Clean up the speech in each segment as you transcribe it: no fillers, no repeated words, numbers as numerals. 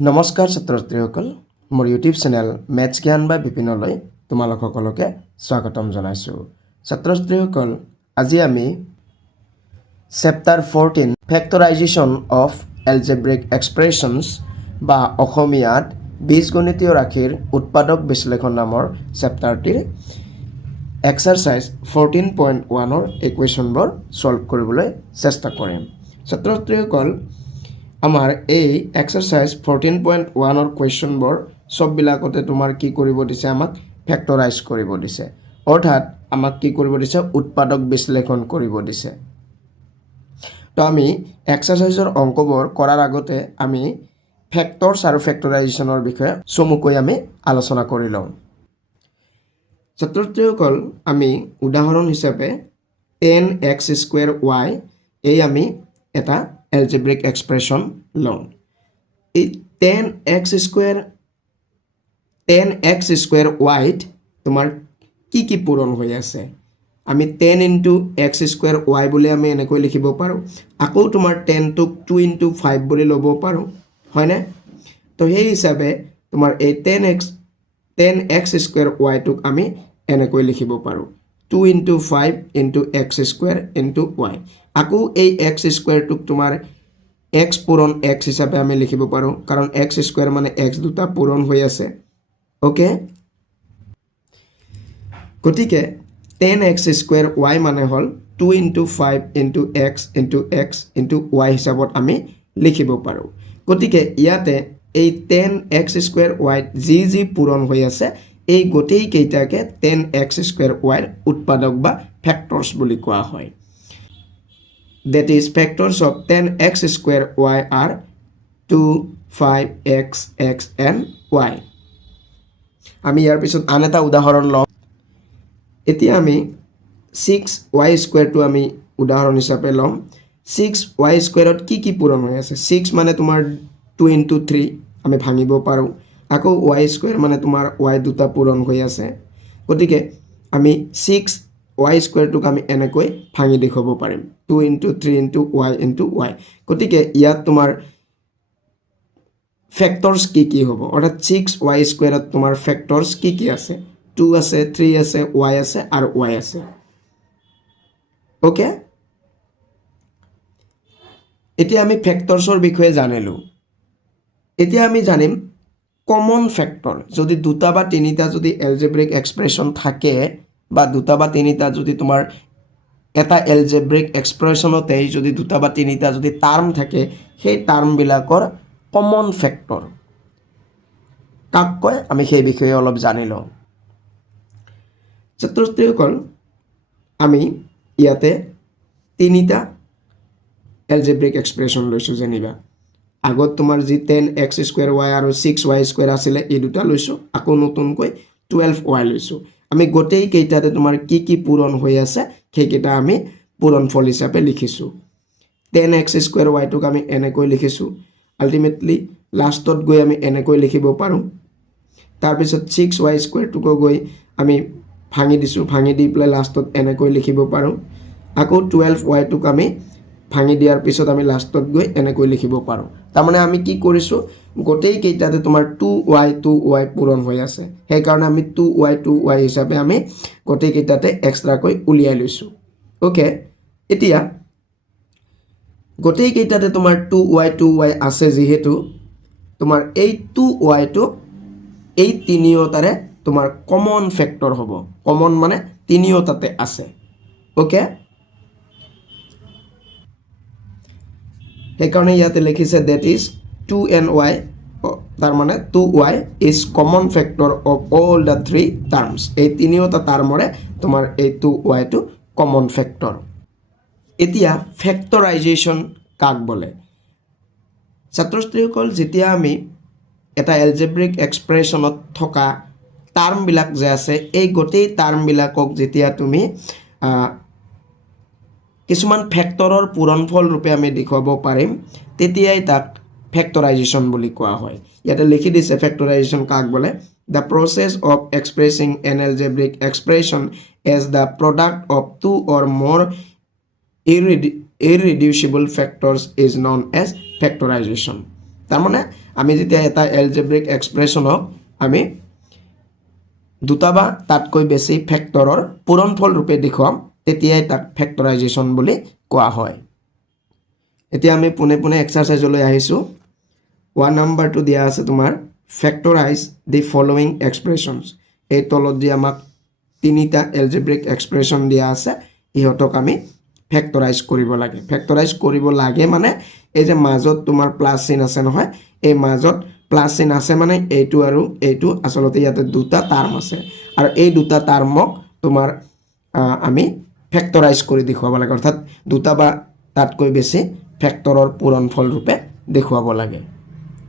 নমস্কাৰ ছাত্ৰ-ছাত্ৰীসকল মোৰ ইউটিউব চেনেল মেথছ জ্ঞান বা বিপিনলৈ তোমালোক সকলোকে স্বাগতম জনাইছোঁ। ছাত্ৰ-ছাত্ৰীসকল আজি আমি chapter 14 factorisation of algebraic expressions বা অসমীয়াত বীজগণিতীয় ৰাশিৰ উৎপাদক বিশ্লেষণ নামৰ চেপ্টাৰটিৰ এক্সাৰচাইজ 14.1ৰ ইকুৱেশ্যনবোৰ সলভ কৰিবলৈ চেষ্টা কৰিম। ছাত্ৰ-ছাত্ৰীসকল আমাৰ এই এক্সাৰচাইজ 14.1ৰ কুৱেশ্যনবোৰ সববিলাকতে তোমাৰ কি কৰিব দিছে, আমাক ফেক্টৰাইজ কৰিব দিছে, অৰ্থাৎ আমাক কি কৰিব দিছে, উৎপাদক বিশ্লেষণ কৰিব দিছে। তো আমি এক্সাৰচাইজৰ অংকবোৰ কৰাৰ আগতে আমি ফেক্টৰছ আৰু ফেক্টৰাইজেশ্যনৰ বিষয়ে চমুকৈ আমি আলোচনা কৰি লওঁ। ছাত্ৰ-ছাত্ৰীসকল আমি উদাহৰণ হিচাপে 10x² এই আমি এটা এলজেব্ৰিক এক্সপ্ৰেছন লওঁ। এই 10x² তোমাৰ কি কি পূৰণ হৈ আছে, আমি 10 × x² বুলি আমি এনেকৈ লিখিব পাৰোঁ। আকৌ তোমাৰ 10টোক 2 × 5 বুলি ল'ব পাৰোঁ, হয়নে? তো সেই হিচাপে তোমাৰ এই 10x² টোক আমি এনেকৈ লিখিব পাৰোঁ 2 × 5 × x² × y। আকৌ এই x² টোক তোমাৰ x পূৰণ x হিচাপে আমি লিখিব পাৰোঁ, কাৰণ x² মানে x দুটা পূৰণ হৈ আছে। ওকে, গতিকে 10x² মানে হ'ল 2 × 5 × x × x × y হিচাপত আমি লিখিব পাৰোঁ। গতিকে ইয়াতে এই 10x² যি যি পূৰণ হৈ আছে এই গোটেইকেইটাকে 10x² উৎপাদক বা ফেক্টৰছ বুলি কোৱা হয়। That is, factors of 10x² are 2, 5, x, x, and y. আমি ইয়াৰ পিছত আন এটা উদাহৰণ লওঁ। এতিয়া আমি 6y² আমি উদাহৰণ হিচাপে লওঁ। 6y² কি কি পূৰণ হৈ আছে? 6 মানে তোমাৰ 2 × 3 আমি ভাঙিব পাৰোঁ। আকৌ y² মানে তোমাৰ y দুটা পূৰণ হৈ আছে। গতিকে আমি 6y² টোক আমি এনেকৈ ভাঙি দেখুৱাব পাৰিম 2 × 3 × y × y। গতিকে ইয়াত তোমাৰ ফেক্টৰছ কি কি হ'ব, অৰ্থাৎ 6y² তোমাৰ ফেক্টৰছ কি কি আছে? 2 আছে, 3 আছে, y আছে আৰু y আছে। ওকে, এতিয়া আমি ফেক্টৰছৰ বিষয়ে জানিলোঁ। এতিয়া আমি জানিম কমন ফেক্টৰ। যদি দুটা বা তিনিটা যদি এলজেব্ৰিক এক্সপ্ৰেছন থাকে বা দুটা বা তিনিটা যদি তোমাৰ এটা এলজেব্ৰিক এক্সপ্ৰেছনতে যদি দুটা বা তিনিটা যদি টাৰ্ম থাকে, সেই টাৰ্মবিলাকৰ কমন ফেক্টৰ কাক কয় আমি সেই বিষয়ে অলপ জানি লওঁ। ছাত্ৰ-ছাত্ৰীসকল আমি ইয়াতে তিনিটা এলজেব্ৰিক এক্সপ্ৰেছন লৈছোঁ। যেনিবা আগত তোমাৰ যি 10x² আৰু 6y² আছিলে এই দুটা লৈছোঁ, আকৌ নতুনকৈ 12y লৈছোঁ। আমি গোটেইকেইটাতে তোমাৰ কি কি পূৰণ হৈ আছে সেইকেইটা আমি পূৰণফল হিচাপে লিখিছোঁ। 10x² টোক আমি এনেকৈ লিখিছোঁ। আল্টিমেটলি লাষ্টত গৈ আমি এনেকৈ লিখিব পাৰোঁ। তাৰপিছত 6y² টোকো গৈ আমি ভাঙি দিছোঁ, ভাঙি দি পেলাই লাষ্টত এনেকৈ লিখিব পাৰোঁ। আকৌ 12y টোক আমি ভাঙি দিয়াৰ পিছত আমি লাষ্টত গৈ এনেকৈ লিখিব পাৰোঁ। তাৰমানে আমি কি কৰিছোঁ, গোটেইকেইটাতে তোমাৰ 2y পূৰণ হৈ আছে, সেইকাৰণে আমি 2y হিচাপে আমি গোটেইকেইটাতে এক্সট্ৰাকৈ উলিয়াই লৈছোঁ। ওকে, এতিয়া গোটেইকেইটাতে তোমাৰ 2y আছে যিহেতু তোমাৰ এই 2y টো এই তিনিওটাৰে তোমাৰ কমন ফেক্টৰ হ'ব। কমন মানে তিনিওটাতে আছে। ওকে, সেইকাৰণে ইয়াতে লিখিছে that is 2ny, তাৰমানে 2y is common factor of all the three terms। এই তিনিওটা টাৰ্মৰে তোমাৰ এই 2y টো কমন ফেক্টৰ। এতিয়া ফেক্টৰাইজেশ্যন কাক বোলে? ছাত্ৰ-ছাত্ৰীসকল যেতিয়া আমি এটা এলজেব্ৰিক এক্সপ্ৰেছনত থকা টাৰ্মবিলাক যে আছে এই গোটেই টাৰ্মবিলাকক যেতিয়া তুমি কিছুমান ফেক্টৰৰ পূৰণফল ৰূপে আমি দেখুৱাব পাৰিম, তেতিয়াই তাক ফেক্টৰাইজেশ্যন বুলি কোৱা হয়। ইয়াতে লিখি দিছে ফেক্টৰাইজেশ্যন কাক বোলে? The process of expressing an algebraic expression as the product of 2 or more irreducible factors is known as factorization। তাৰ মানে আমি যেতিয়া এটা এলজেব্ৰিক এক্সপ্ৰেছনক আমি দুটা বা তাতকৈ বেছি ফেক্টৰৰ পূৰণফল ৰূপে দেখুৱাম তেতিয়াই তাক ফেক্টৰাইজেশ্যন বুলি কোৱা হয় এতিয়া আমি পুনে পুনে এক্সাৰসাইজলৈ আহিছোঁ 1 নম্বৰটো দিয়া আছে তোমাৰ ফেক্টৰাইজ দি ফলোইং এক্সপ্ৰেছনছ এই তলত যে আমাক তিনিটা এলজেব্ৰিক এক্সপ্ৰেছন দিয়া আছে ইহঁতক আমি ফেক্টৰাইজ কৰিব লাগে ফেক্টৰাইজ কৰিব লাগে মানে এই যে মাজত তোমাৰ প্লাস চিন আছে নহয় এই মাজত প্লাস চিন আছে মানে এইটো আৰু এইটো আসলতে ইয়াতে দুটা টাৰ্ম আছে আৰু এই দুটা টাৰ্মক তোমাৰ আমি ফেক্টৰাইজ কৰি দেখুৱাব লাগে অৰ্থাৎ দুটা বা তাতকৈ বেছি ফেক্টৰৰ পূৰণফল ৰূপে দেখুৱাব লাগে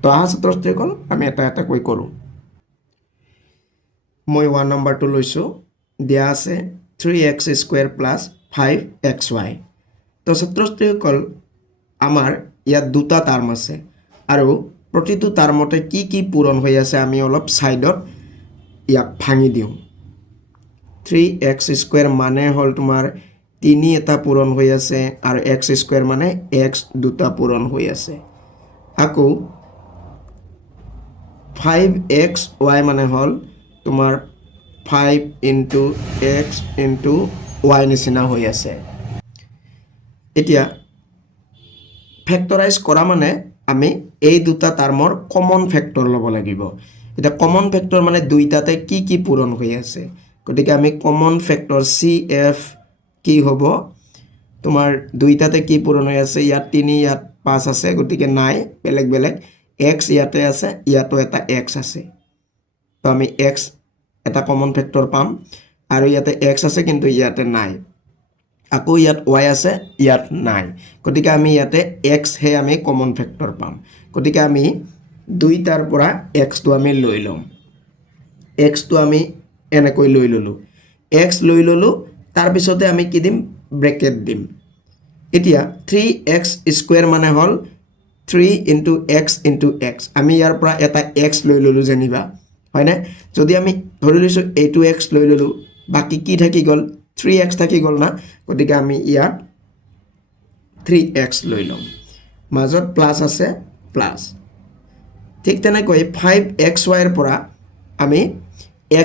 তো আহা ছাত্ৰ-ছাত্ৰীসকল আমি এটা এটা কৈ কৰোঁ মই 1 নম্বৰটো লৈছোঁ দিয়া আছে 3x স্কয়াৰ প্লাস 5xy তো ছাত্ৰ-ছাত্ৰীসকল আমাৰ ইয়াত দুটা টাৰ্ম আছে আৰু প্ৰতিটো টাৰ্মতে কি কি পূৰণ হৈ আছে আমি অলপ সাইডত ইয়াক ভাঙি দিওঁ 3x স্কয়াৰ মানে হল তোমাৰ 3 এটা পূৰণ হৈ আছে আৰু x স্কয়াৰ মানে x দুটা পূৰণ হৈ আছে আকৌ 5xy মানে হল তোমাৰ 5 into x into y নিচিনা হৈ আছে এতিয়া ফেক্টৰাইজ কৰা মানে আমি এই দুটা টাৰ্মৰ কমন ফেক্টৰ ল'ব লাগিব এটা কমন ফেক্টৰ মানে দুইটাতে কি কি পূৰণ হৈ আছে গতিকে আমি কমন ফেক্টৰ CF কি হ'ব তোমাৰ দুইটাতে কি পূৰণ হৈ আছে ইয়াত 3 ইয়াত 5 আছে গতিকে নাই বেলেগ বেলেগ x ইয়াতে আছে ইয়াতো এটা x আছে তো আমি x এটা কমন ফেক্টৰ পাম আৰু ইয়াতে x আছে কিন্তু ইয়াতে নাই আকৌ ইয়াত y আছে ইয়াত নাই গতিকে আমি ইয়াতে x হে আমি কমন ফেক্টৰ পাম গতিকে আমি দুইটাৰ পৰা x টো আমি লৈ লম x টো আমি এনেকৈ লৈ ললো x লৈ ললো তাৰ পিছতে আমি কি দিম ব্ৰেকেট দিম এতিয়া 3x স্কয়াৰ মানে হল 3 into x into x আমি ইয়াৰ পৰা এটা x লৈ ললো জানিবা হয় না যদি আমি ধৰি লৈছো এইটো x লৈ ললো বাকি কি থাকি গল 3x থাকি গল না গতিকে আমি ইয়াত 3x লৈ লম মাজত প্লাস আছে প্লাস ঠিক তেনেকৈ 5xy এর পৰা আমি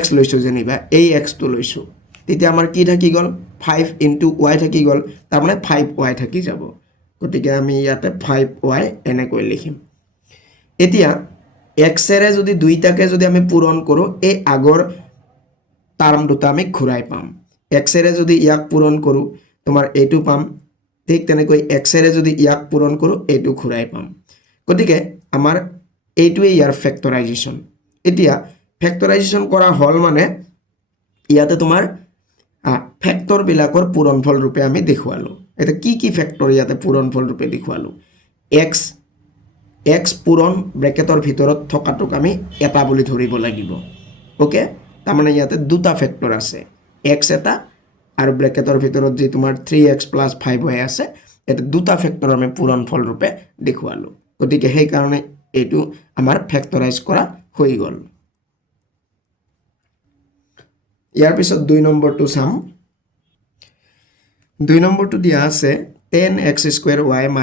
x লৈছো জানিবা এই x টো লৈছো তেতিয়া আমাৰ কি থাকি গল 5 into y থাকি গল তাৰ মানে 5y থাকি যাব গতিকে আমি ইয়াতে 5y এনেকৈ লিখিম এতিয়া x এৰে যদি দুইটাকে যদি আমি পূৰণ কৰো এই আগৰ টাৰ্ম দুটা আমি ঘূৰাই পাম x এৰে যদি ইয়াক পূৰণ কৰো তোমাৰ এইটো পাম ঠিক তেনেকৈ x এৰে যদি ইয়াক পূৰণ কৰো এইটো ঘূৰাই পাম গতিকে আমাৰ এইটোৱে ইয়াৰ ফেক্টৰাইজেশ্যন এতিয়া ফেক্টৰাইজেশ্যন কৰা হল মানে ইয়াতে তোমাৰ ফেক্টৰ বিলাকৰ পূৰণফল ৰূপে আমি দেখুৱালো এটা কি কি ফেক্টৰ ইয়াতে পূৰণফল ৰূপে দেখুৱালো x পূৰণ ব্ৰেকেটৰ ভিতৰত থকাটোক আমি এটা বুলি ধৰিব লাগিব ওকে তাৰ মানে ইয়াতে দুটা ফেক্টৰ আছে x এটা আৰু ব্ৰেকেটৰ ভিতৰত যে তোমাৰ 3x + 5y আছে এটা দুটা ফেক্টৰ আমি পূৰণফল ৰূপে দেখুৱালো গতিকে সেই কাৰণে এইটো আমাৰ ফেক্টৰাইজ কৰা হৈ গল ইয়াৰ পিছত 2 নম্বৰটো চাম 2 নম্বৰটো দিয়া আছে 10x square y -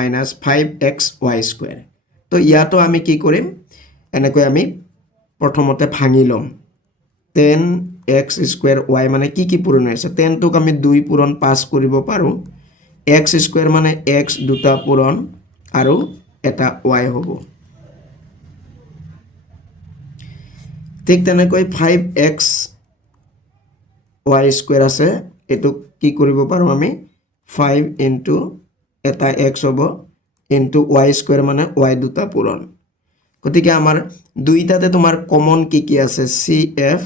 5xy square তো ইয়াতো আমি কি কৰিম এনেকৈ আমি প্ৰথমতে ভাঙি লম 10x স্কয়াৰ y মানে কি পূৰণ হৈছে 10 টোক আমি 2 পূৰণ 5 কৰিব পাৰো x স্কয়াৰ মানে x দুটা পূৰণ আৰু এটা y হ'ব ঠিক তেনেকৈ 5x y স্কয়াৰ আছে এটো কি কৰিব পাৰো আমি 5 into এটা x হ'ব into y স্কয়াৰ মানে y দুটা পূৰণ গতিকে আমাৰ দুইটাতে তোমাৰ কমন কি আছে CF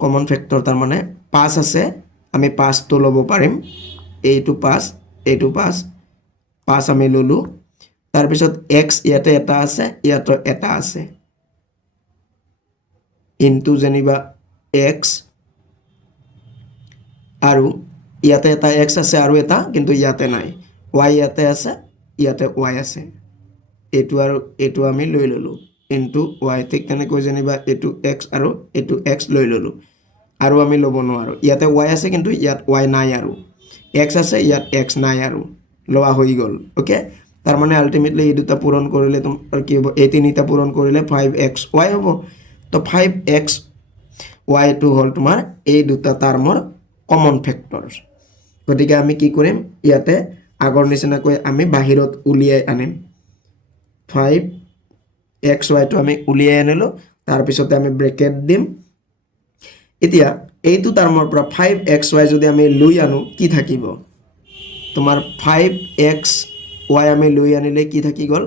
কমন ফেক্টৰ তাৰ মানে 5 আছে আমি 5 টো ল'ব পাৰিম এইটো 5 আমি ললো তাৰ পিছত x ইয়াতে এটা আছে ইয়াতে এটা আছে ইনটু যেনিবা x আৰু ইয়াতে এটা x আছে আৰু এটা কিন্তু ইয়াতে নাই y ইয়াতে আছে ইয়াতে y আছে এটো আৰু এটো আমি লৈ ললো ইনটু y ঠিক তেনেকৈ যেনিবা এটো x আৰু এটো x লৈ ললো আৰু আমি লব নোৱাৰো ইয়াতে y আছে কিন্তু ইয়াত y নাই আৰু x আছে ইয়াত x নাই আৰু লোৱা হৈ গল ওকে তাৰ মানে আল্টিমেটলি এই দুটা পূৰণ কৰিলে তোমাৰ কি হ'ব এই তিনিটা পূৰণ কৰিলে 5xy হ'ব তো 5xy টো হ'ল তোমাৰ এই দুটা টাৰ্মৰ কমন ফেক্টৰ গতিকে আমি কি কৰিম ইয়াতে আগৰ নিচিনাকৈ আমি বাহিৰত উলিয়াই আনিম 5xy টো আমি উলিয়াই আনিলো তাৰ পিছতে আমি ব্ৰেকেট দিম এতিয়া এইটো টাৰ্মৰ পৰা 5xy যদি আমি লৈ আনো কি থাকিব তোমাৰ 5xy আমি লৈ আনিলে কি থাকি গ'ল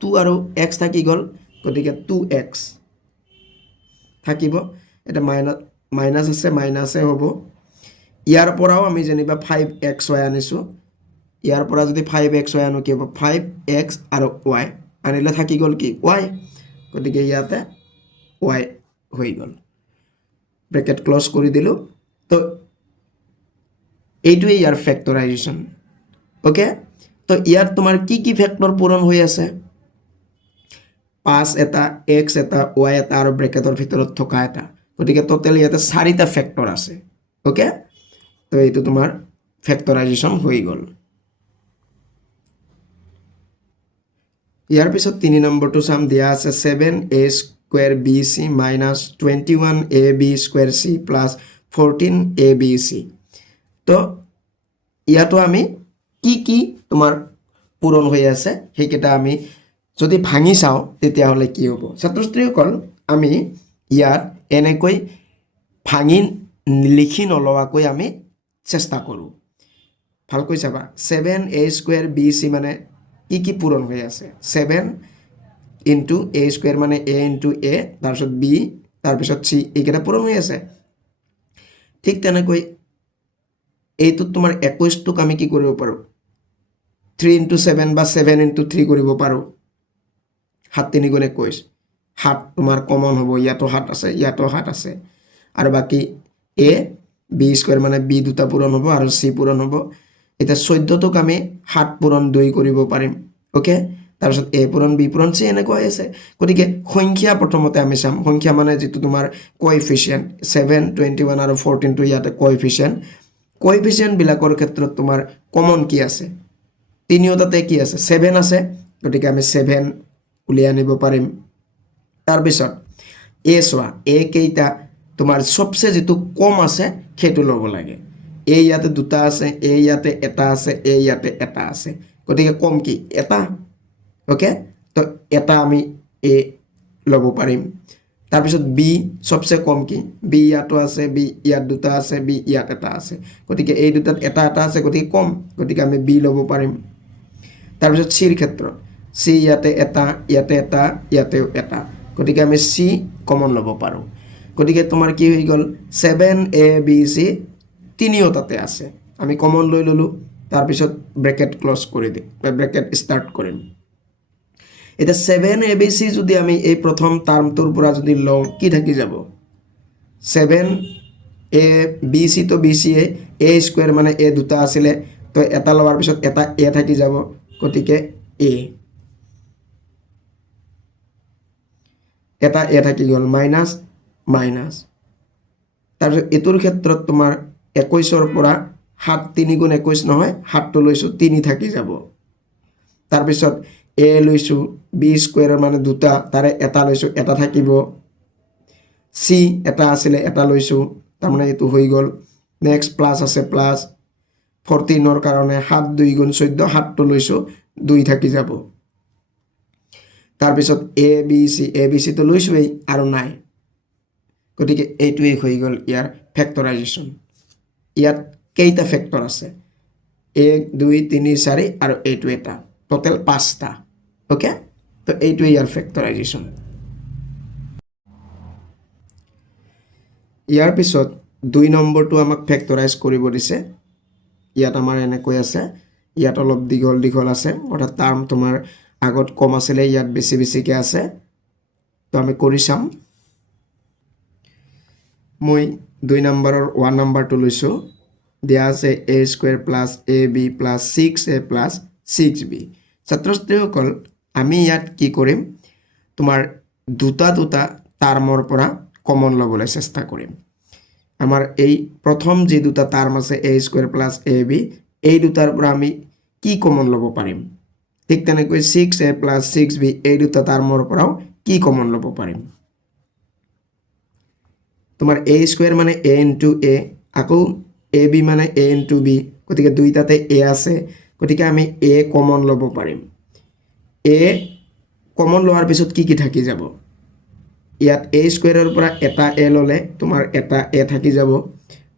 2 আৰু x থাকি গ'ল গতিকে 2x থাকিব এটা মাইনাস আছে মাইনাসে হ'ব ইয়াৰ পৰাও আমি যেনিবা 5xy আনিছো ইয়াৰ পৰা যদি 5xy আনো কি হ'ব 5x আৰু y আনিলে থাকি গ'ল কি y গতিকে ইয়াতে y হৈ গ'ল ব্ৰেকেট ক্লোজ কৰি দিলো তো এইটোৱে ইয়াৰ ফেক্টৰাইজেশ্যন ওকে তো ইয়াত তোমাৰ কি ফেক্টৰ পূৰণ হৈ আছে 5 এটা x এটা y এটা আৰু ব্ৰেকেটৰ ভিতৰত থকা এটা গতিকে টোটাল ইয়াতে 4টা ফেক্টৰ আছে ওকে তো এইটো তোমাৰ ফেক্টৰাইজেশ্যন হৈ গ'ল ইয়াৰ পিছত 3 নম্বৰটো চাম দিয়া আছে 7a square bc minus 21ab square c plus 14abc তো ইয়াতো আমি কি তোমাৰ পূৰণ হৈ আছে সেইকেইটা আমি যদি ভাঙি চাওঁ তেতিয়াহ'লে কি হ'ব ছাত্ৰছাত্ৰীসকল আমি ইয়াত এনেকৈ ভাঙি লিখি নলোৱাকৈ আমি চেষ্টা কৰোঁ ভালকৈ চাবা 7a square bc মানে কি পূৰণ হৈ আছে 7 into a square মানে a into a তাৰপিছত b তাৰপিছত c এইকেইটা পূৰণ হৈ আছে ঠিক তেনেকৈ এইটো তোমাৰ 21 টোক আমি কি কৰিব পাৰোঁ 3 into 7 বা 7 into 3 কৰিব পাৰোঁ 7 3 গুণ 21 7 তোমাৰ কমন হ'ব ইয়াতো 7 আছে ইয়াতো 7 আছে আৰু বাকি a b স্কয়াৰ মানে b দুটা পূৰণ হ'ব আৰু c পূৰণ হ'ব এটা 14 টোক আমি 7 পূৰণ 2 কৰিব পাৰিম ওকে তাৰপিছত a পূৰণ b পূৰণ c এনেকৈ আছে গতিকে সংখ্যা প্ৰথমতে আমি চাম সংখ্যা মানে যেটো তোমাৰ কোএফিচিয়েন্ট 7 21 আৰু 14 টো ইয়াতে কোএফিচিয়েন্ট বিলাকৰ ক্ষেত্ৰত তোমাৰ কমন কি আছে তিনিওটাতে কি আছে 7 আছে গতিকে আমি 7 উলিয়াই আনিব পাৰিম তাৰ পিছত a সোৱা a কেইটা তোমাৰ সবচে যেটো কম আছে খেটো লব লাগে a ইয়াতে দুটা আছে a ইয়াতে এটা আছে a ইয়াতে এটা আছে গতিকে কম কি এটা ওকে তো এটা আমি a লব পাৰিম তাৰ পিছত b সবচে কম কি b ইয়াতো আছে b ইয়াত দুটা আছে b ইয়াত এটা আছে গতিকে এই দুটাত এটা আছে গতিকে কম গতিকে আমি b লব পাৰিম তাৰ পিছত c ৰ ক্ষেত্ৰত c ইয়াতে এটা ইয়াতেও এটা গতিকে আমি c কমন লব পাৰো গতিকে তোমাৰ কি হৈ গল 7abc তিনিওটাতে আছে আমি কমন লৈ ললো তাৰ পিছত ব্ৰেকেট ক্লোজ কৰি দিম ব্ৰেকেট স্টাৰ্ট কৰিম এটা 7abc যদি আমি এই প্ৰথম টাৰ্মটোৰ পৰা যদি লও কি থাকি যাব 7abc তো bc a স্কয়াৰ মানে a দুটা আছিল তো এটা লৱাৰ পিছত এটা a থাকি যাব গতিকে a এটা a থাকি গল মাইনাস মাইনাস তাৰপিছত এটোৰ ক্ষেত্ৰত তোমাৰ 21 ৰ পৰা 7 3 গুণ 21 নহয় 7 টো লৈছো 3 থাকি যাব তাৰপিছত a লৈছো b স্কয়াৰ মানে দুটা তাৰে এটা লৈছো এটা থাকিব c এটা আছিল এটা লৈছো তাৰ মানে এটো হৈ গল নেক্সট প্লাস আছে প্লাস 14 ৰ কাৰণে 7 2 গুণ 14 7 টো লৈছো 2 থাকি যাব তাৰ পিছত abc তো লৈছোই আৰু নাই গতিকে এইটোই হৈ গল ইয়াৰ ফেক্টৰাইজেশ্যন ইয়াত কেইটা ফেক্টৰ আছে 1 2 3 4 আৰু এইটো এটা টোটাল 5টা ওকে তো এইটোই ইয়াৰ ফেক্টৰাইজেশ্যন ইয়াৰ পিছত 2 নম্বৰটো আমাক ফেক্টৰাইজ কৰিব দিছে ইয়াত আমাৰ এনেকৈ আছে ইয়াত অলপ দীঘল আছে অৰ্থাৎ টাৰ্ম তোমাৰ আগত কম আছিল ইয়াত বেছিকে আছে তো আমি কৰি চাম মই 2 নম্বৰৰ 1 নম্বৰটো লৈছো দিয়া আছে a square plus ab plus 6a plus 6b ছাত্ৰছাত্ৰীসকল আমি ইয়াত কি কৰিম তোমাৰ দুটা টাৰ্মৰ পৰা কমন লবলৈ চেষ্টা কৰিম আমাৰ এই প্ৰথম যে দুটা টাৰ্ম আছে a স্কয়াৰ প্লাস ab এই দুটাৰ পৰা আমি কি কমন লব পাৰিম ঠিক তেনেকৈ 6a প্লাছ 6b এই দুটা টাৰ্মৰ পৰাও কি কমন ল'ব পাৰিম তোমাৰ a স্কয়াৰ মানে a ইনটু a আকৌ ab মানে a ইনটু b গতিকে দুইটাতে a আছে গতিকে আমি a কমন ল'ব পাৰিম a কমন লোৱাৰ পিছত কি থাকি যাব ইয়াত a স্কয়াৰৰ পৰা এটা a ললে তোমাৰ এটা a থাকি যাব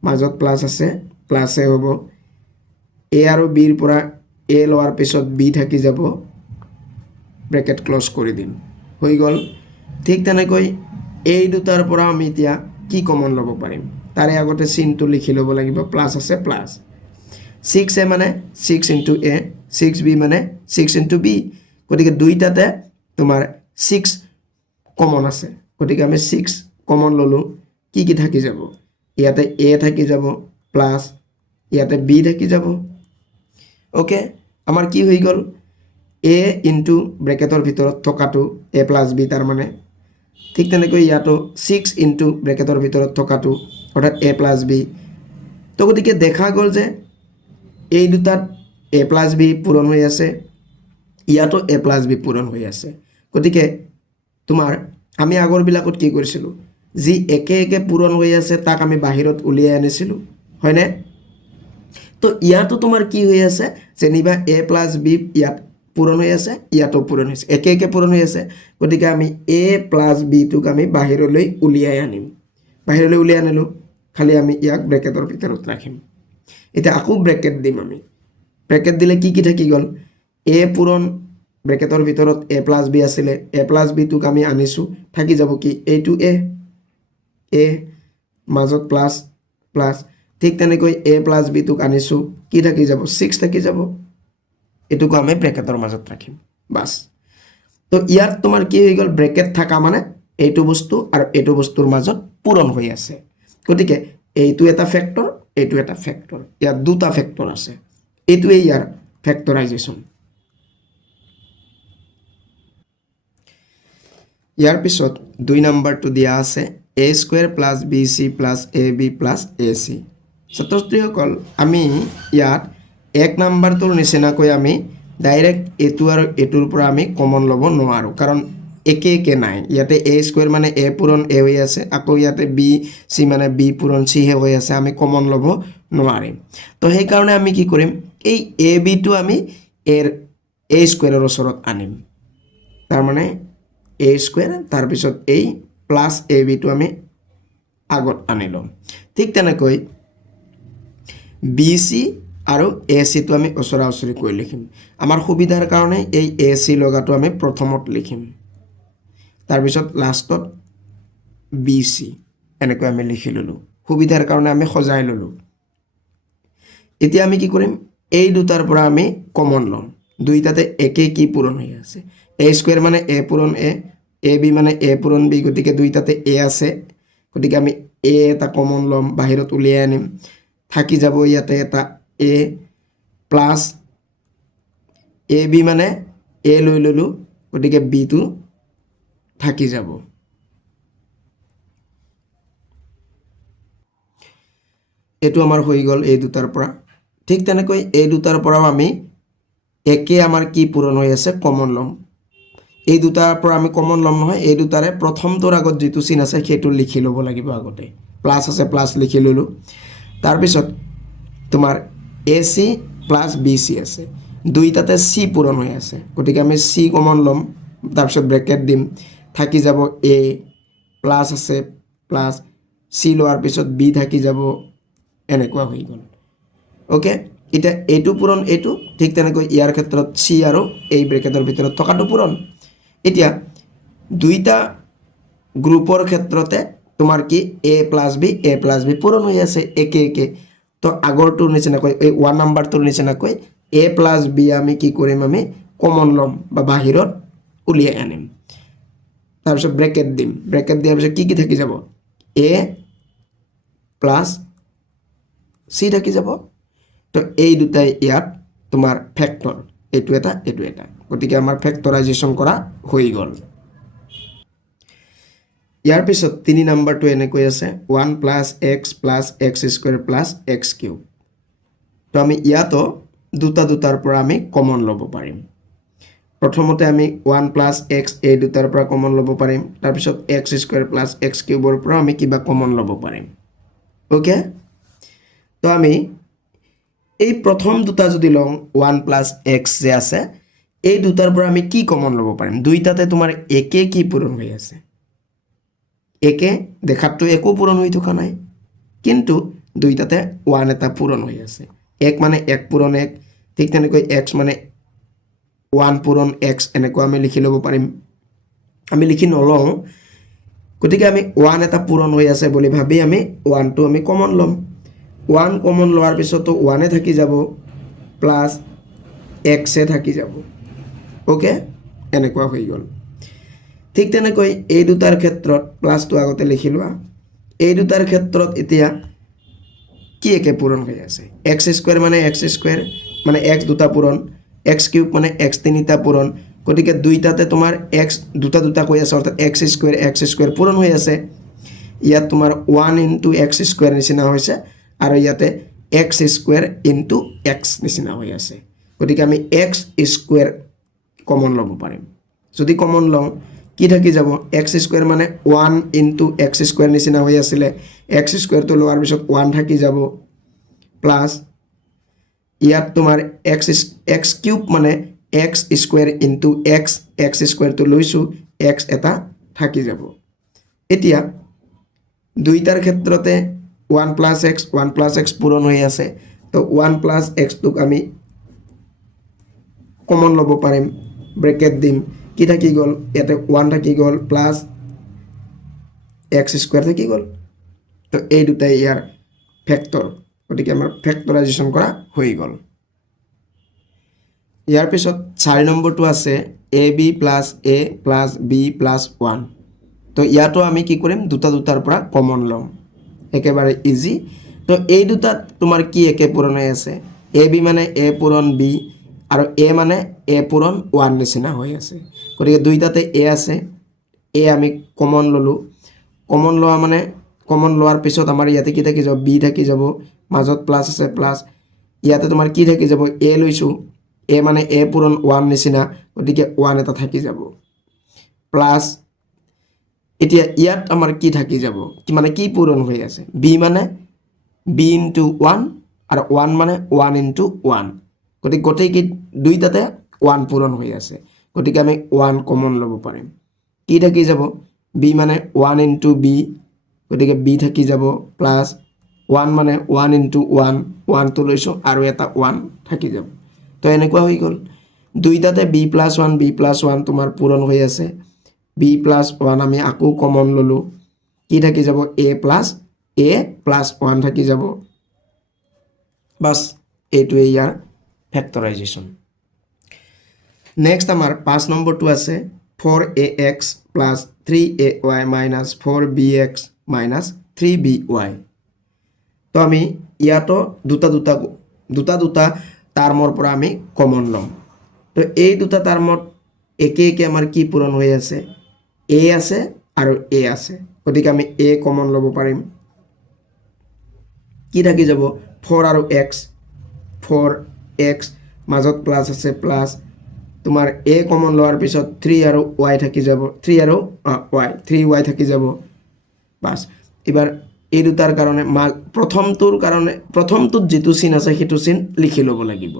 মাজত প্লাস আছে প্লাস a হ'ব a আৰু b ৰ পৰা a লোৱাৰ পিছত b থাকি যাব ব্ৰেকেট ক্লোজ কৰি দিম হৈ গল ঠিক তেনেকৈ এই দুটাৰ পৰা আমি এতিয়া কি কমন ল'ব পাৰিম তাৰে আগতে চিনটো লিখি ল'ব লাগিব প্লাস আছে প্লাস 6a মানে 6 ইনটু a 6b মানে 6 ইনটু b গতিকে দুইটাতে তোমাৰ 6 কমন আছে গতিকে আমি 6 কমন ললো কি থাকি যাব ইয়াতে a থাকি যাব প্লাস ইয়াতে b থাকি যাব ওকে আমাৰ কি হৈ গল a ইনটু ব্ৰেকেটৰ ভিতৰত থকাটো a প্লাস b তাৰ মানে ঠিক তেনেকৈ ইয়াতো 6 ইনটু ব্ৰেকেটৰ ভিতৰত থকাটো অৰ্থাৎ a প্লাস b তো গতিকে দেখা গল যে এই দুটাত a প্লাস b পূৰণ হৈ আছে ইয়াতো a প্লাস b পূৰণ হৈ আছে গতিকে তোমাৰ আমি আগৰ বিলাকত কি কৰিছিলো যি একে একে পূৰণ হৈ আছে তাক আমি বাহিৰত উলিয়াই আনিছিলো হয়নে তো ইয়াতো তোমাৰ কি হৈ আছে যেনিবা a প্লাস b ইয়াত পূৰণ হৈ আছে ইয়াতো পূৰণ হৈছে একে একে পূৰণ হৈ আছে গতিকে আমি a প্লাস b টোক আমি বাহিৰলৈ উলিয়াই আনিম বাহিৰলৈ উলিয়াই আনিলো খালি আমি ইয়াক ব্ৰেকেটৰ ভিতৰত ৰাখিম এটা আকৌ ব্ৰেকেট দিম আমি ব্ৰেকেট দিলে কি থাকি গল a পূৰণ ব্ৰেকেটৰ ভিতৰত a প্লাস b আছিল a প্লাস b টোক আমি আনিছো থাকি যাব কি a টু a মাজত প্লাস প্লাস ঠিক তেনেকৈ a প্লাস b টোক আনিছো কি থাকি যাব 6 থাকি যাব এটুকু আমি ব্ৰেকেটৰ মাজত ৰাখিম বাস তো ইয়াত তোমাৰ কি হৈ গল ব্ৰেকেট থাকা মানে এইটো বস্তু আৰু এইটো বস্তুৰ মাজত পূৰণ হৈ আছে গতিকে এইটো এটা ফ্যাক্টৰ এইটো এটা ফ্যাক্টৰ ইয়াত দুটা ফ্যাক্টৰ আছে এইটোৱে ইয়াৰ ফ্যাক্টৰাইজেশ্যন ইয়াৰ পিছত 2 নম্বৰটো দিয়া আছে a square plus bc plus ab plus ac ছাত্ৰছাত্ৰীসকল আমি ইয়াত 1 নম্বৰটোৰ নিচিনাকৈ আমি ডাইৰেক্ট এটো আৰু এটোৰ পৰা আমি কমন ল'ব নোৱাৰো কাৰণ একে একে নাই ইয়াতে a স্কয়াৰ মানে a পূৰণ a হৈ আছে আকৌ ইয়াতে b c মানে b পূৰণ c হে হৈ আছে আমি কমন ল'ব নোৱাৰিম তো সেই কাৰণে আমি কি কৰিম এই ab টো আমি এৰ a স্কয়াৰৰ ওচৰত আনিম তাৰ মানে a স্কয়াৰ তাৰ পিছত a প্লাস ab টো আমি আগত আনিলো ঠিক তেনেকৈ bc আৰু ac টো আমি ওচৰা ওচৰি কৈ লিখিম আমাৰ সুবিধাৰ কাৰণে এই ac লগাটো আমি প্ৰথমত লিখিম তাৰ পিছত লাষ্টত bc এনেকৈ আমি লিখি ললো সুবিধাৰ কাৰণে আমি সজাই ললো এতিয়া আমি কি কৰিম এই দুটাৰ পৰা আমি কমন লম দুইটাতে একে কি পূৰণ হৈ আছে a স্কয়াৰ মানে a পূৰণ a ab মানে a পূৰণ b গতিকে দুইটাতে a আছে গতিকে আমি a এটা কমন লম বাহিৰত উলিয়াই আনিম থাকি যাব ইয়াতে এটা a প্লাস ab মানে a লৈ ললো গতিকে b টো থাকি যাব এটো আমাৰ হৈ গল এই দুটাৰ পৰা ঠিক তেনেকৈ এই দুটাৰ পৰাও আমি একে আমাৰ কি পূৰণ হৈ আছে কমন লম এই দুটাৰ পৰা আমি কমন লম নহয় এই দুটাৰে প্ৰথমটোৰ আগত যেটো চিন আছে সেইটো লিখি লব লাগিব আগতে প্লাস আছে প্লাস লিখি ললো তাৰ পিছত তোমাৰ ac প্লাস bc আছে দুইটাতে c পূৰণ হৈ আছে গতিকে আমি c কমন লম তাৰ পিছত ব্ৰেকেট দিম থাকি যাব a প্লাস আছে প্লাস c লোৱাৰ পিছত b থাকি যাব এনেকুৱা হৈ গল ওকে এটা এটো পূৰণ এটো ঠিক তেনেকৈ ইয়াৰ ক্ষেত্ৰত c আৰু এই ব্ৰেকেটৰ ভিতৰত থকাটো পূৰণ এতিয়া দুইটা গ্ৰুপৰ ক্ষেত্ৰতে তোমাৰ কি a প্লাস b পূৰণ হৈ আছে একে একে তো আগৰটোৰ নিচিনাকৈ এই 1 নম্বৰটোৰ নিচিনাকৈ a প্লাস b আমি কি কৰিম আমি কমন লম বা বাহিৰত উলিয়াই আনিম তাৰ পিছত ব্ৰেকেট দিম ব্ৰেকেট দিয়াৰ পিছত কি থাকি যাব a প্লাস c থাকি যাব তো এই দুটাই ইয়াত তোমাৰ ফ্যাক্টৰ এটো এটা গতিকে আমাৰ ফ্যাক্টৰাইজেশ্যন কৰা হৈ গল ইয়াৰ পিছত 3 নম্বৰটো এনেকৈ আছে 1 plus x plus x square plus x cube তো আমি ইয়াতো দুটাৰ পৰা আমি কমন ল'ব পাৰিম প্ৰথমতে আমি 1 প্লাছ এক্স এই দুটাৰ পৰা কমন ল'ব পাৰিম তাৰপিছত এক্স স্কুৱেৰ প্লাছ এক্স কিউবৰ পৰা আমি কিবা কমন ল'ব পাৰিম ওকে তো আমি এই প্ৰথম দুটা যদি লওঁ 1 প্লাছ এক্স যে আছে এই দুটাৰ পৰা আমি কি কমন ল'ব পাৰিম দুইটাতে তোমাৰ একে কি পূৰণ হৈ আছে একে দেখাতটো একো পূৰণ হৈ থকা নাই কিন্তু দুইটাতে 1 এটা পূৰণ হৈ আছে এক মানে এক পূৰণ এক ঠিক তেনেকৈ x মানে 1 পূৰণ x এনেকৈ আমি লিখি ল'ব পাৰিম আমি লিখি নলওঁ গতিকে আমি 1 এটা পূৰণ হৈ আছে বুলি ভাবি আমি 1 টো আমি কমন ল'ম 1 কমন লোৱাৰ পিছতো 1 এ থাকি যাব প্লাস x এ থাকি যাব ওকে এনেকুৱা হৈ গ'ল ঠিক তেনেকৈ এই দুটাৰ ক্ষেত্ৰত প্লাসটো আগতে লিখি লোৱা এই দুটাৰ ক্ষেত্ৰত এতিয়া কি একে পূৰণ হৈ আছে x স্কয়াৰ মানে x স্কয়াৰ মানে x দুটা পূৰণ x কিউব মানে x তিনিটা পূৰণ গতিকে দুইটাতে তোমাৰ x দুটা দুটা কৈ আছে অৰ্থাৎ x স্কয়াৰ পূৰণ হৈ আছে ইয়াত তোমাৰ 1 * x স্কয়াৰ নিচিনা হৈছে আৰু ইয়াতে x স্কয়াৰ * x নিচিনা হৈ আছে গতিকে আমি x স্কয়াৰ কমন ল'ব পাৰিম যদি কমন লওঁ কি থাকি যাব x স্কয়াৰ মানে 1 * x স্কয়াৰ নিচিনা হৈ আছিল x স্কয়াৰ তো লোৱাৰ পিছত 1 থাকি যাব প্লাস ইয়াত তোমাৰ x কিউব মানে x স্কয়াৰ * x স্কয়াৰ তো লৈছো x এটা থাকি যাব এতিয়া দুইটাৰ ক্ষেত্ৰতে 1 + x পূৰণ হৈ আছে তো 1 + x টোক আমি কমন ল'ব পাৰিম ব্ৰেকেট দিম কি থাকি গ'ল ইয়াতে 1 থাকি গ'ল প্লাস x স্কয়াৰ থাকি গ'ল তো এই দুটাই ইয়াৰ ফ্যাক্টৰ গতিকে আমাৰ ফ্যাক্টৰাইজেশ্যন কৰা হৈ গ'ল ইয়াৰ পিছত 4 নম্বৰটো আছে ab + a + b + 1 তো ইয়াতো আমি কি কৰিম দুটা দুটাৰ পৰা কমন ল'ম একেবাৰে ইজি তো এই দুটাত তোমাৰ কি একে পূৰণ হৈ আছে ab মানে a পূৰণ b আৰু a মানে a পূৰণ 1 নিচিনা হৈ আছে গতিকে দুইটাতে a আছে a আমি কমন ললো কমন লোৱা মানে কমন লোৱাৰ পিছত আমাৰ ইয়াতে কি থাকি যাব b থাকি যাব মাজত প্লাস আছে প্লাস ইয়াতে তোমাৰ কি থাকি যাব a লৈছো a মানে a পূৰণ 1 নিচিনা গতিকে 1 এটা থাকি যাব প্লাস এতিয়া ইয়াত আমাৰ কি থাকি যাব কি মানে কি পূৰণ হৈ আছে b মানে b * 1 আৰু 1 মানে 1 * 1 গতিকে গোটেই কি দুইটাতে 1 পূৰণ হৈ আছে গতিকে আমি 1 কমন ল'ব পাৰিম কি থাকি যাব b মানে 1 * b গতিকে b থাকি যাব প্লাস 1 মানে 1 * 1 1 তো লৈছো আৰু এটা 1 থাকি যাব তো এনেকুৱা হৈ গ'ল দুইটাতে b + 1 তোমাৰ পূৰণ হৈ আছে b + 1 আমি আকৌ কমন ললো কি থাকি যাব a + 1 থাকি যাব বাস এইটোৱে ইয়াৰ ফ্যাক্টৰাইজেশ্যন নেক্সট আমাৰ 5 নম্বৰটো আছে 4ax + 3ay - 4bx - 3by তো আমি ইয়াতো দুটা দুটা টাৰ্মৰ পৰা আমি কমন ল'ম তো এই দুটা টাৰ্মত একে একে আমাৰ কি পূৰণ হৈ আছে a আছে আৰু a আছে গতিকে আমি a কমন ল'ব পাৰিম কি থাকি যাব 4 আৰু x মাজত প্লাস আছে প্লাস তোমাৰ a কমন লোৱাৰ পিছত 3 আৰু y থাকি যাব 3 আৰু y 3y থাকি যাব বাস এবাৰ এই দুটাৰ কাৰণে প্ৰথমটোত যেটো চিন আছে হেতু চিন লিখি ল'ব লাগিব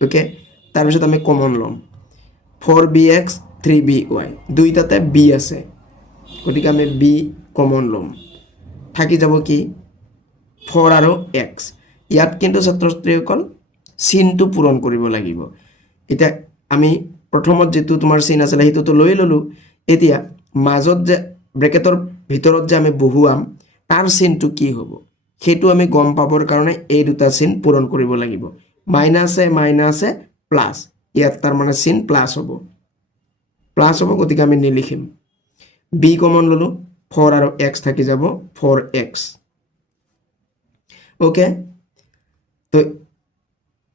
ওকে তাৰ পিছত আমি কমন ল'ম 4bx 3by দুইটাতে b আছে গতিকে আমি b কমন ল'ম থাকি যাব কি 4 আৰু x ইয়াত কিন্তু ছাত্ৰছাত্ৰীসকল চিনটো পূৰণ কৰিব লাগিব এটা আমি প্ৰথমত যেটো তোমাৰ চিন আছে হেতুটো লৈ ললো এতিয়া মাজত যে ব্ৰেকেটৰ ভিতৰত যে আমি বহুৱাম তাৰ চিনটো কি হ'ব হেতু আমি গম পাবৰ কাৰণে এই দুটা চিন পূৰণ কৰিব লাগিব মাইনাছে প্লাস ইয়াত তাৰ মানে চিন প্লাস হ'ব গতিকে আমি নিলিখিম b কমন ললো 4 আৰু x থাকি যাব 4x ওকে তো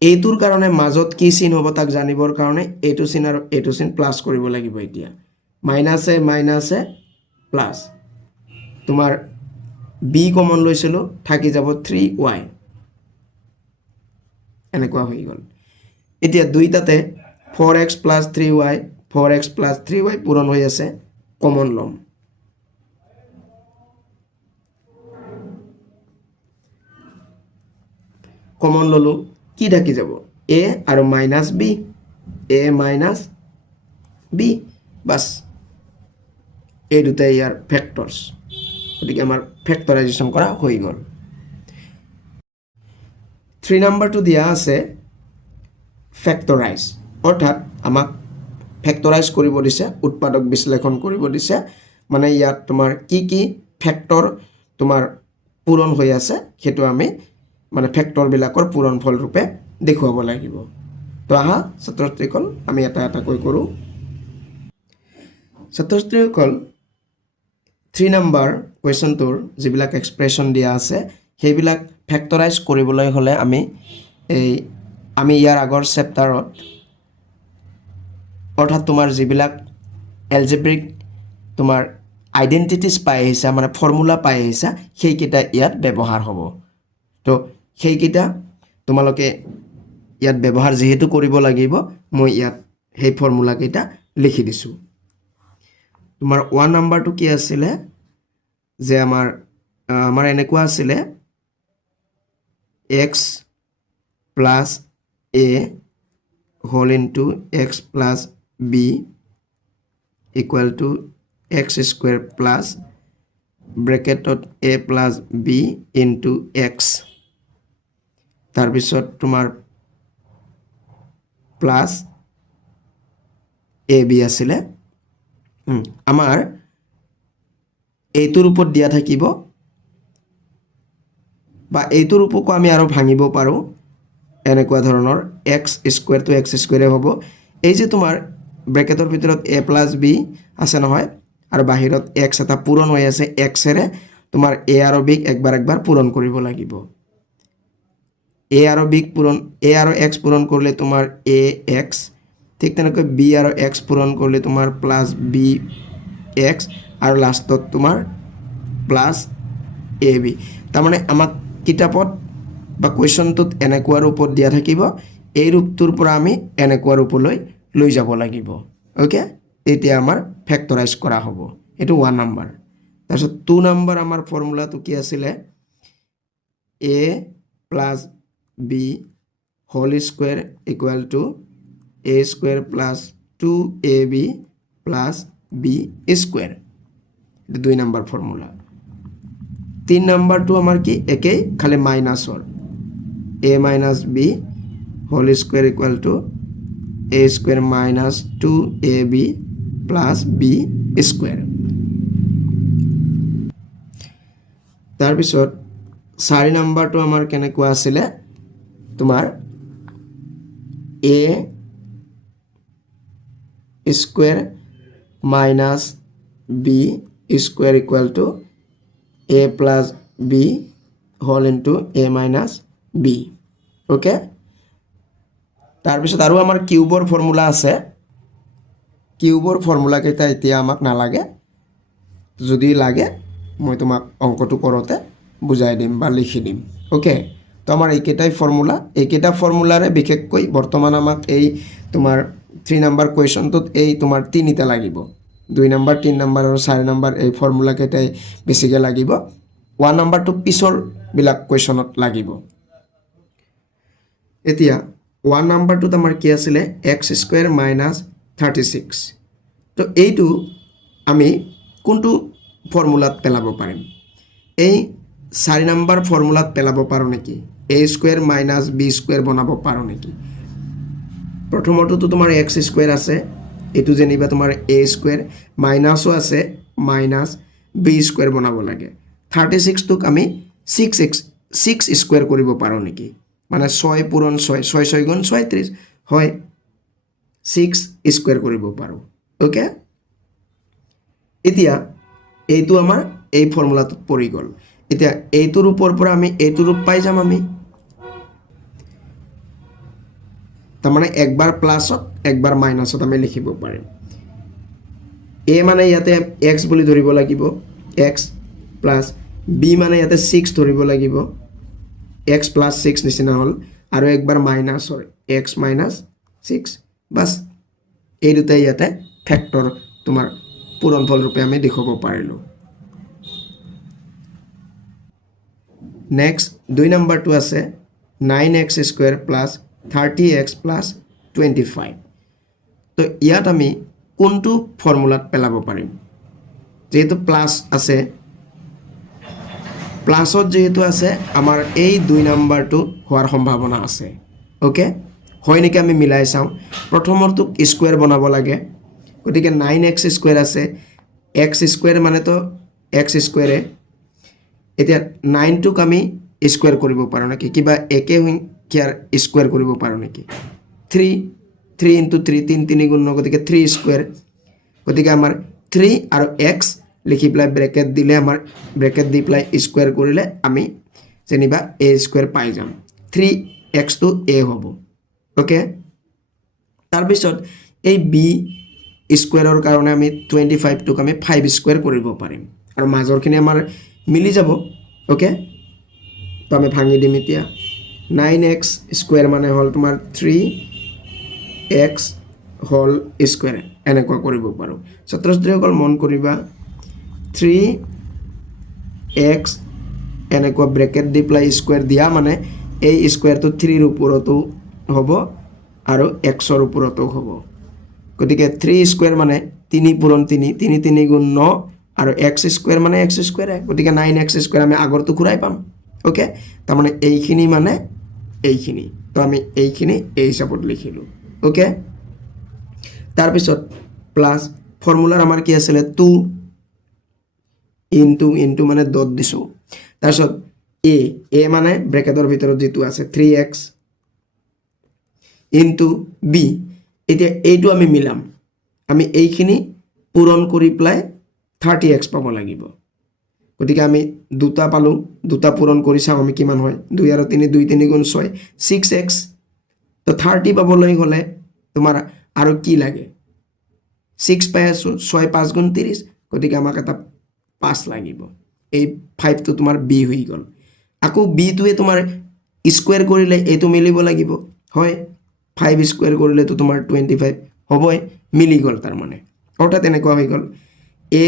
এইটোৰ কাৰণে মাজত কি চিন হ'ব তাক জানিবৰ কাৰণে এইটো চিন আৰু এইটো চিন প্লাস কৰিব লাগিব এতিয়া মাইনাছে প্লাস তোমাৰ b কমন লৈছিলো থাকি যাব 3y এনেকুৱা হৈ গ'ল এতিয়া দুইটাতে 4x plus 3y 4x plus 3y পূরণ হয়ে আছে কমন লম কমন ললো কি থাকি যাব a আৰু minus b a minus b বাস এই দুটা ইয়াৰ ফ্যাক্টৰস গতিকে আমাৰ ফ্যাক্টৰাইজেশন কৰা হৈ গল 3 নাম্বাৰটো দিয়া আছে ফ্যাক্টৰাইজ অৰ্থাৎ আমাক ফ্যাক্টৰাইজ কৰিব দিছে উৎপাদক বিশ্লেষণ কৰিব দিছে মানে ইয়াত তোমাৰ কি ফ্যাক্টৰ তোমাৰ পূৰণ হৈ আছে হেতু আমি মানে ফ্যাক্টৰ বিলাকৰ পূৰণফল ৰূপে দেখুৱাব লাগিব তো আহা ছাত্ৰছাত্ৰীসকল আমি এটা কৈ কৰো ছাত্ৰছাত্ৰীসকল 3 নাম্বাৰ কোৱেশ্চনটোৰ যিবিলাক এক্সপ্ৰেছন দিয়া আছে সেইবিলাক ফ্যাক্টৰাইজ কৰিবলৈ হলে আমি ইয়াৰ আগৰ চেপ্টাৰত অৰ্থাৎ তোমাৰ যিবিলাক এলজেব্ৰিক তোমাৰ আইডেন্টিটিজ পাই আহিছা মানে ফৰ্মুলা পাই আহিছা সেইকেইটা ইয়াত ব্যৱহাৰ হ'ব তো সেইকেইটা তোমালোকে ইয়াত ব্যৱহাৰ যেহেতু কৰিব লাগিব মই ইয়াত সেই ফৰ্মুলা কেইটা লিখি দিছো তোমাৰ 1 নাম্বাৰটো কি আছিল যে আমাৰ এনেকুৱা আছিল x plus a whole into x plus b equal to x square plus bracket a plus b into x তাৰপিছত তোমাৰ প্লাস ab আছিল আমাৰ এইটোৰ ওপৰত দিয়া থাকিব বা এইটোৰ ওপৰকো আমি আৰু ভাঙিব পাৰো এনেকুৱা ধৰণৰ x square to x square হ'ব এই যে তোমাৰ ব্ৰেকেটৰ ভিতৰত a plus b আছে নহয় আৰু বাহিৰত x এটা পূৰণ হৈ আছে x এৰে তোমাৰ a আৰু b একবাৰ পূৰণ কৰিব লাগিব a আৰু b পূৰণ a আৰু x পূৰণ কৰিলে তোমাৰ ax ঠিক তেনেকৈ b আৰু x পূৰণ কৰিলে তোমাৰ প্লাস bx আৰু লাষ্টত তোমাৰ প্লাস ab তাৰ মানে আমাক কিতাপত বা কোৱেশ্চনটোত এনেকুৱা ৰূপত দিয়া থাকিব এই ৰূপটোৰ পৰা আমি এনেকুৱা ৰূপলৈ লৈ যাব লাগিব ওকে এতিয়া আমাৰ ফ্যাক্টৰাইজ কৰা হ'ব এটো 1 নাম্বাৰ তাৰপিছত 2 নাম্বাৰ আমাৰ ফৰ্মুলাটো কি আছিল a plus b whole square equal to a square plus 2ab plus b square এটা 2 নাম্বাৰ ফৰ্মুলা 3 নাম্বাৰটো আমাৰ কি একেই খালি মাইনাসৰ a minus b whole square equal to a square minus 2ab plus b square তাৰপিছত 4 নাম্বাৰটো আমাৰ কেনেকুৱা আছিল তোমাৰ a square minus b square equal to a plus b whole into a minus b okay তাৰপিছত আৰু আমাৰ কিউবৰ ফৰ্মুলা আছে কিউবৰ ফৰ্মুলা কেইটা এতিয়া আমাক নালাগে যদি লাগে মই তোমাক অঙ্কটো কৰোতে বুজাই দিম বা লিখি দিম ওকে তো আমাৰ এইকেইটাই ফৰ্মুলা এইকেইটা ফৰ্মুলাৰে বিশেষকৈ বৰ্তমান আমাক এই তোমাৰ 3 নাম্বাৰ কোৱেশ্চনটোত এই তোমাৰ তিনিটা লাগিব 2 নাম্বাৰ 3 নাম্বাৰ আৰু 4 নাম্বাৰ এই ফৰ্মুলা কেইটাই বেছিকৈ লাগিব 1 নাম্বাৰটো পিছৰ বিলাক কোৱেশ্চনত লাগিব এতিয়া 1 নাম্বাৰটো আমাৰ কি আছিল x স্কয়াৰ minus 36 তো এইটো আমি কোনটো ফৰ্মুলাত পেলাব পাৰিম এই 4 নাম্বাৰ ফৰ্মুলাত পেলাব পাৰো নেকি a square minus b square বনাব পাৰো নেকি প্ৰথমটো তোমাৰ x স্কয়াৰ আছে এটো যেনিবা তোমাৰ a স্কয়াৰ মাইনাসও আছে মাইনাস b স্কয়াৰ বনাব লাগে 36 টুক আমি 6 স্কয়াৰ কৰিব পাৰো নেকি মানে 6 পূৰণ 6 6 6 গুণ 36 হয় 6 স্কয়াৰ কৰিব পাৰো ওকে এতিয়া এইটো আমাৰ এই ফৰ্মুলাটো পৰি গল এতিয়া এইটোৰ ওপৰৰ পৰা আমি এইটো ৰূপ পাই যাম আমি তাৰ মানে একবাৰ প্লাসত একবাৰ মাইনাসত আমি লিখিব পাৰিম a মানে ইয়াতে x বুলি ধৰিব লাগিব x প্লাস b মানে ইয়াতে 6 ধৰিব লাগিব x plus 6 নিচিনা হল আৰু একবাৰ মাইনাস হয় x minus 6 বাস এই দুটাই ইয়াতে ফেক্টৰ তোমাৰ পূৰণফল ৰূপে আমি দেখাব পাৰিলোঁ নেক্সট 2 নম্বৰটো আছে 9x square plus 30x plus 25 তো ইয়াত আমি কোনটো ফৰ্মুলাত পেলাব পাৰিম যেহেতু প্লাস আছে প্লাসত যেহেতু আছে আমাৰ এই 2 নম্বৰটো হোৱাৰ সম্ভাৱনা আছে ওকে হয় নেকি আমি মিলাই চাওঁ প্ৰথমৰটো স্কয়াৰ বনাব লাগে গতিকে 9x স্কয়াৰ আছে x স্কয়াৰ মানে তো x স্কয়াৰে এতিয়া 9 টোক আমি স্কয়াৰ কৰিব পাৰো নেকি কিবা একে সংখ্যাৰ স্কয়াৰ কৰিব পাৰো নেকি 3 into 3 3 গুণ গতিকে 3 স্কয়াৰ গতিকে আমাৰ 3 আৰু x লিখি প্লাই ব্ৰেকেট দিলে আমাৰ ব্ৰেকেট দি প্লাই স্কয়াৰ কৰিলে আমি যেনিবা a স্কয়াৰ পাই যাম 3x to a হ'ব ওকে তাৰ পিছত এই b স্কয়াৰৰ কাৰণে আমি 25 টোক আমি 5 স্কয়াৰ কৰিব পাৰিম আৰু মাজৰখিনি আমাৰ মিলি যাব ওকে তো আমি ভাঙি দিম এতিয়া 9x স্কয়াৰ মানে হল তোমাৰ 3x হোল স্কয়াৰ এনেকুৱা কৰিব পাৰো ছাত্ৰ-ছাত্ৰীসকল মন কৰিবা 3x এনেকুৱা ব্ৰেকেট দি প্লাই স্কয়াৰ দিয়া মানে এই স্কয়াৰটো 3 ৰ ওপৰতো হ'ব আৰু x ৰ ওপৰতো হ'ব গতিকে 3 স্কয়াৰ মানে 3 পূৰণ 3 3 3 গুণ 9 আৰু x স্কয়াৰ মানে x স্কয়াৰ গতিকে 9x স্কয়াৰ আমি আগৰটো ঘূৰাই পাম ওকে তাৰ মানে এইখিনি মানে এইখিনি তো আমি এইখিনি এই হিচাপত লিখিলো ওকে তাৰ পিছত প্লাস ফৰ্মুলাৰ আমাৰ কি আছিল 2 ইনটু মানে ডট দিছো তাৰ পিছত a মানে ব্ৰেকেটৰ ভিতৰত যেটো আছে 3x ইনটু b এতিয়া এইটো আমি মিলাম আমি এইখিনি পূৰণ কৰি প্লাই 30x পাব লাগিব গতিকে আমি দুটা পালো দুটা পূৰণ কৰি চাও আমি কিমান হয় 2 আৰু 3 2 3 গুণ 6 6x তো 30 পাবলৈ হলে তোমাৰ আৰু কি লাগে 6 পাই আছো 6 5 গুণ 30 গতিকে আমাক এটা 5 লাগিব এই 5 টো তোমাৰ b হৈ গল আকৌ b টোৱে তোমাৰ স্কয়াৰ কৰিলে এইটো মিলিব লাগিব হয় 5 স্কয়াৰ কৰিলে তো তোমাৰ 25 হবই মিলি গল তাৰ মানে অৰ্থাৎ এনেকুৱা হৈ গল a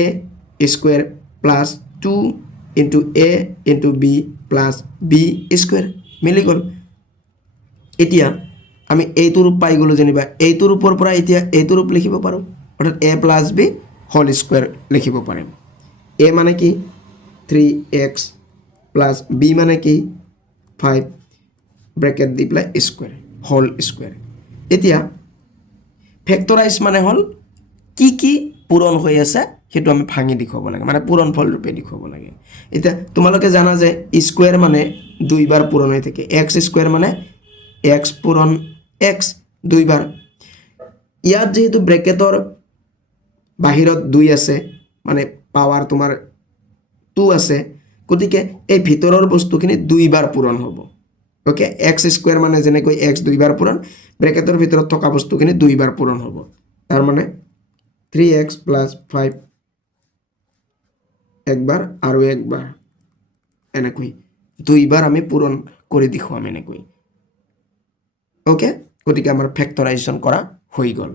square plus 2 into a into b plus b square মিলি গল এতিয়া আমি এইটো ৰূপ পাই গলো যেনিবা এইটো ৰূপৰ পৰা এতিয়া এইটো ৰূপ লিখিব পাৰো অৰ্থাৎ a plus b whole square লিখিব পাৰিম a মানে কি 3x plus b মানে কি 5 ব্ৰেকেট দি প্লাই স্কয়াৰ হোল স্কয়াৰ এতিয়া ফেক্টৰাইজ মানে হল কি পূৰণ হৈ আছে হেতু আমি ভাঙি দেখাব লাগে মানে পূৰণফল ৰূপে দেখাব লাগে এটা তোমালোকে জানা যে স্কয়াৰ মানে দুইবাৰ পূৰণ হৈ থাকে x স্কয়াৰ মানে x পূৰণ x দুইবাৰ ইয়াত যেহেতু ব্ৰেকেটৰ বাহিৰত 2 আছে মানে পাৱাৰ তোমাৰ 2 আছে গতিকে এই ভিতৰৰ বস্তুখিনি দুইবাৰ পূৰণ হ'ব ওকে x স্কয়াৰ মানে যেনেকৈ x দুইবাৰ পূৰণ ব্ৰেকেটৰ ভিতৰত থকা বস্তুখিনি দুইবাৰ পূৰণ হ'ব তাৰ মানে 3x plus 5 একবাৰ আৰু একবাৰ এনেকৈ দুইবাৰ আমি পূৰণ কৰি দেখুৱাম এনেকৈ ওকে গতিকে আমাৰ ফেক্টৰাইজেশ্যন কৰা হৈ গল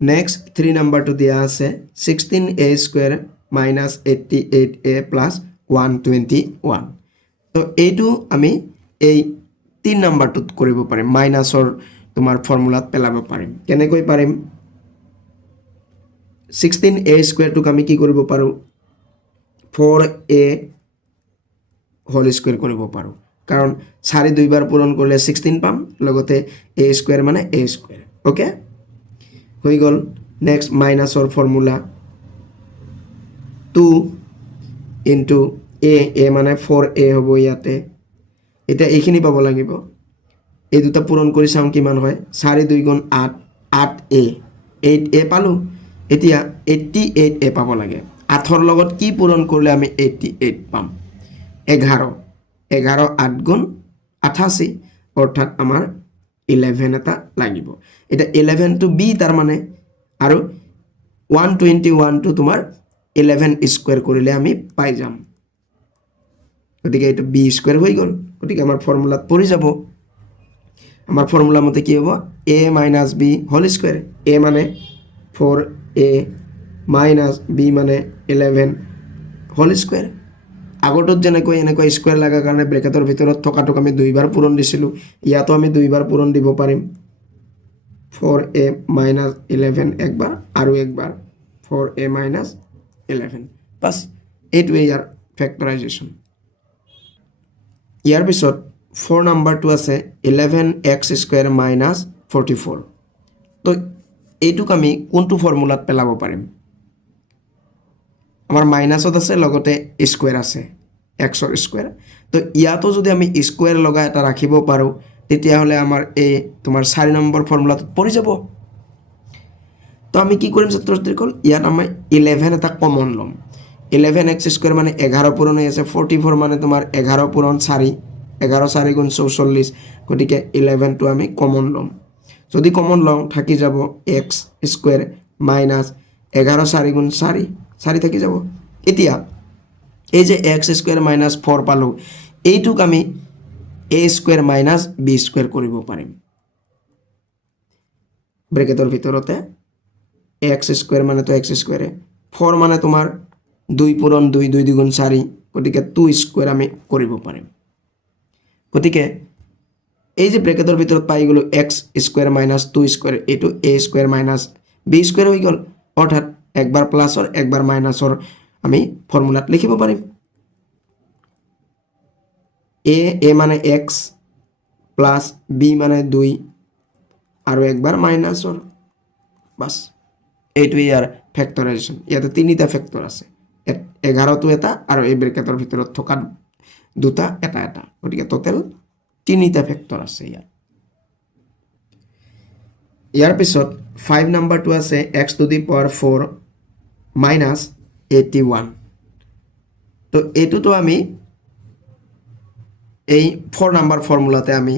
নেক্সট 3 নম্বৰটো দিয়া আছে 16a square minus 88a plus 121 তো এইটো আমি এই 3 নম্বৰটোত কৰিব পাৰিম মাইনাসৰ তোমাৰ ফৰ্মুলাত পেলাব পাৰিম কেনেকৈ পাৰিম 16a স্কয়াৰ টোক আমি কি কৰিব পাৰো 4a হোল স্কয়াৰ কৰিব পাৰো কাৰণ 4 দুইবাৰ পূৰণ কৰিলে 16 পাম লগতে a স্কয়াৰ মানে a স্কয়াৰ ওকে হৈ গল নেক্সট মাইনাসৰ ফৰ্মুলা 2 into a মানে 4a হ'ব ইয়াতে এটা এইখিনি পাব লাগিব এই দুটা পূৰণ কৰি চাম কিমান হয় 4 2 গুণ 8 8a 8a পালো এতিয়া 88a পাব লাগে 8 ৰ লগত কি পূৰণ কৰিলে আমি 88 পাম 11 11 8 গুণ 88 অৰ্থাৎ আমাৰ 11 এটা লাগিব এটা 11 টু b তাৰ মানে আৰু 121 টু তোমাৰ 11 স্কয়াৰ কৰিলে আমি পাই যাম গতিকে এটা b স্কয়াৰ হৈ গল গতিকে আমাৰ ফৰ্মুলাত পৰি যাব আমাৰ ফৰ্মুলা মতে কি হ'ব a minus b whole square a মানে 4a মাইনাছ b মানে 11 হোল স্কুৱেৰ আগৰটোত যেনেকৈ এনেকৈ স্কুৱেৰ লগাৰ কাৰণে ব্ৰেকেটৰ ভিতৰত থকাটোক আমি দুইবাৰ পূৰণ দিছিলোঁ ইয়াতো আমি দুইবাৰ পূৰণ দিব পাৰিম 4a মাইনাছ 11 একবাৰ আৰু একবাৰ 4a মাইনাছ 11 বাছ এইটোৱে ইয়াৰ ফেক্টৰাইজেশ্যন ইয়াৰ পিছত 4 নাম্বাৰটো আছে 11x স্কুৱেৰ মাইনাছ 44 তো এইটোক আমি কোনটো ফৰ্মুলাত পেলাব পাৰিম আমাৰ মাইনাছত আছে লগতে স্কুৱেৰ আছে এক্সৰ স্কুৱেৰ তো ইয়াতো যদি আমি স্কুৱেৰ লগা এটা ৰাখিব পাৰোঁ তেতিয়াহ'লে আমাৰ এই তোমাৰ 4 নম্বৰ ফৰ্মুলাটোত পৰি যাব তো আমি কি কৰিম ছাত্ৰ-ছাত্ৰীসকল ইয়াত আমি 11 এটা কমন ল'ম 11x স্কুৱেৰ মানে 11 পূৰণ হৈ আছে 44 মানে তোমাৰ 11 পূৰণ 4 11 4 গুণ 44 গতিকে 11টো আমি কমন ল'ম যদি কমন লওঁ থাকি যাব x স্কুৱেৰ মাইনাছ 11 4 গুণ 4 4 থাকি যাব এতিয়া এই যে x স্কুৱেৰ মাইনাছ 4 পালোঁ এইটোক আমি a square minus b square কৰিব পাৰিম ব্ৰেকেটৰ ভিতৰতে x স্কুৱেৰ মানে তো x স্কুৱেৰে 4 মানে তোমাৰ 2 পূৰণ 2 2 দুগুণ 4 গতিকে 2 স্কুৱেৰ আমি কৰিব পাৰিম গতিকে এই যে ব্ৰেকেটৰ ভিতৰত পাই গ'লো x স্কুৱেৰ মাইনাছ 2 স্কুৱেৰ এইটো a square minus b square হৈ গ'ল অৰ্থাৎ একবাৰ প্লাছৰ একবাৰ মাইনাছৰ আমি ফৰ্মুলাত লিখিব পাৰিম a মানে x প্লাছ b মানে 2 আৰু একবাৰ মাইনাছৰ বাছ এইটোৱে ইয়াৰ ফেক্টৰাইজেশ্যন ইয়াতে তিনিটা ফেক্টৰ আছে 11টো এটা আৰু এই ব্ৰেকেটৰ ভিতৰত থকা দুটা এটা এটা গতিকে টোটেল তিনিটা ফেক্টৰ আছে ইয়াৰ পিছত 5 নাম্বাৰটো আছে x to the power 4 minus 81 তো এইটোতো আমি এই 4 নাম্বাৰ ফৰ্মুলাতে আমি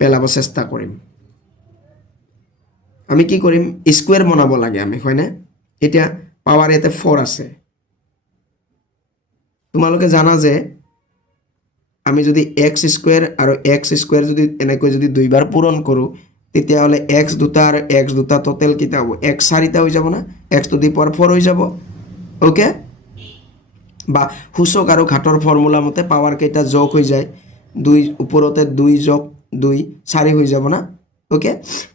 পেলাব চেষ্টা কৰিম আমি কি কৰিম স্কুৱেৰ বনাব লাগে আমি হয়নে এতিয়া পাৱাৰ ইয়াতে 4 আছে তোমালোকে জানা যে আমি যদি x স্কুৱেৰ আৰু x স্কুৱেৰ যদি এনেকৈ যদি দুইবাৰ পূৰণ কৰোঁ তেতিয়াহ'লে x দুটা আৰু x দুটা টোটেল কিটা হ'ব x চাৰিটা হৈ যাব না x টু দি পাৱাৰ 4 হৈ যাব ওকে বা সূচক আৰু ঘাতৰ ফৰ্মুলা মতে পাৱাৰ কেইটা যোগ হৈ যায় 2 ওপৰতে 2 যোগ 2 4 হৈ যাব না ওকে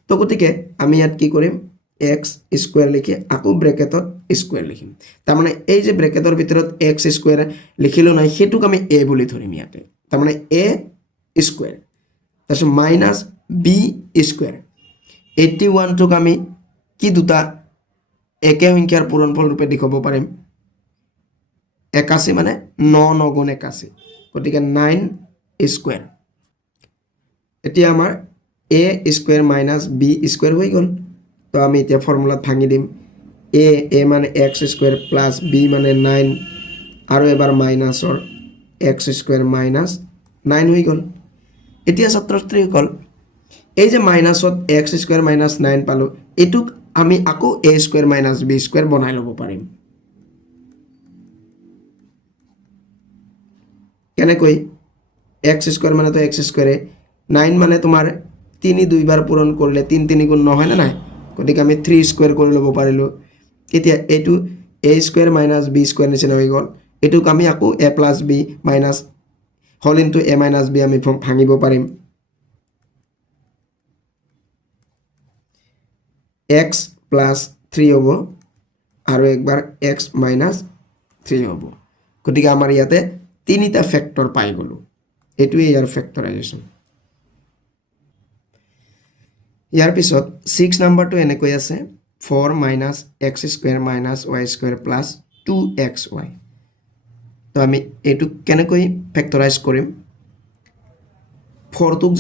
তো গতিকে আমি ইয়াত কি কৰিম x স্কুৱেৰ লিখি আকৌ ব্ৰেকেটত স্কুৱেৰ লিখিম তাৰ মানে এই যে ব্ৰেকেটৰ ভিতৰত x স্কুৱেৰ লিখিলো নাই হেতুক আমি a বুলি ধৰিম ইয়াতে তাৰ মানে a স্কুৱেৰ তাৰপিছত মাইনাছ b স্কুৱেৰ 81 টোক আমি কি দুটা একে সংখ্যাৰ পূৰণফল ৰূপে দেখাব পাৰিম 81 মানে 9 9 গুণ 81 গতিকে 9 স্কুৱেৰ এতিয়া আমাৰ a square minus b square হৈ গ'ল তো আমি এতিয়া ফৰ্মুলাত ভাঙি দিম a মানে x স্কুৱেৰ প্লাছ b মানে 9 আৰু এবাৰ মাইনাছৰ x স্কুৱেৰ মাইনাছ 9 হৈ গ'ল এতিয়া ছাত্ৰ-ছাত্ৰীসকল এই যে মাইনাছত x স্কুৱেৰ মাইনাছ 9 পালোঁ এইটোক আমি আকৌ a square minus b square বনাই ল'ব পাৰিম কেনেকৈ x স্কুৱেৰ মানে তো x স্কুৱেৰে 9 মানে তোমাৰ 3 দুইবাৰ পূৰণ কৰিলে 3 3 গুণ নহয় না নাই গতিকে আমি 3 স্কুৱেৰ কৰি ল'ব পাৰিলোঁ এতিয়া এইটো a square minus b square নিচিনা হৈ গ'ল এইটোক আমি আকৌ a plus b minus whole into a minus b আমি ভাঙিব পাৰিম x প্লাছ 3 হ'ব আৰু একবাৰ x মাইনাছ 3 হ'ব গতিকে আমাৰ ইয়াতে তিনিটা ফেক্টৰ পাই গ'লো এইটোৱে ইয়াৰ ফেক্টৰাইজেশ্যন ইয়াৰ পিছত 6 নাম্বাৰটো এনেকৈ আছে 4 minus x square minus y square plus 2xy তো আমি এইটো কেনেকৈ ফেক্টৰাইজ কৰিম 4 টোক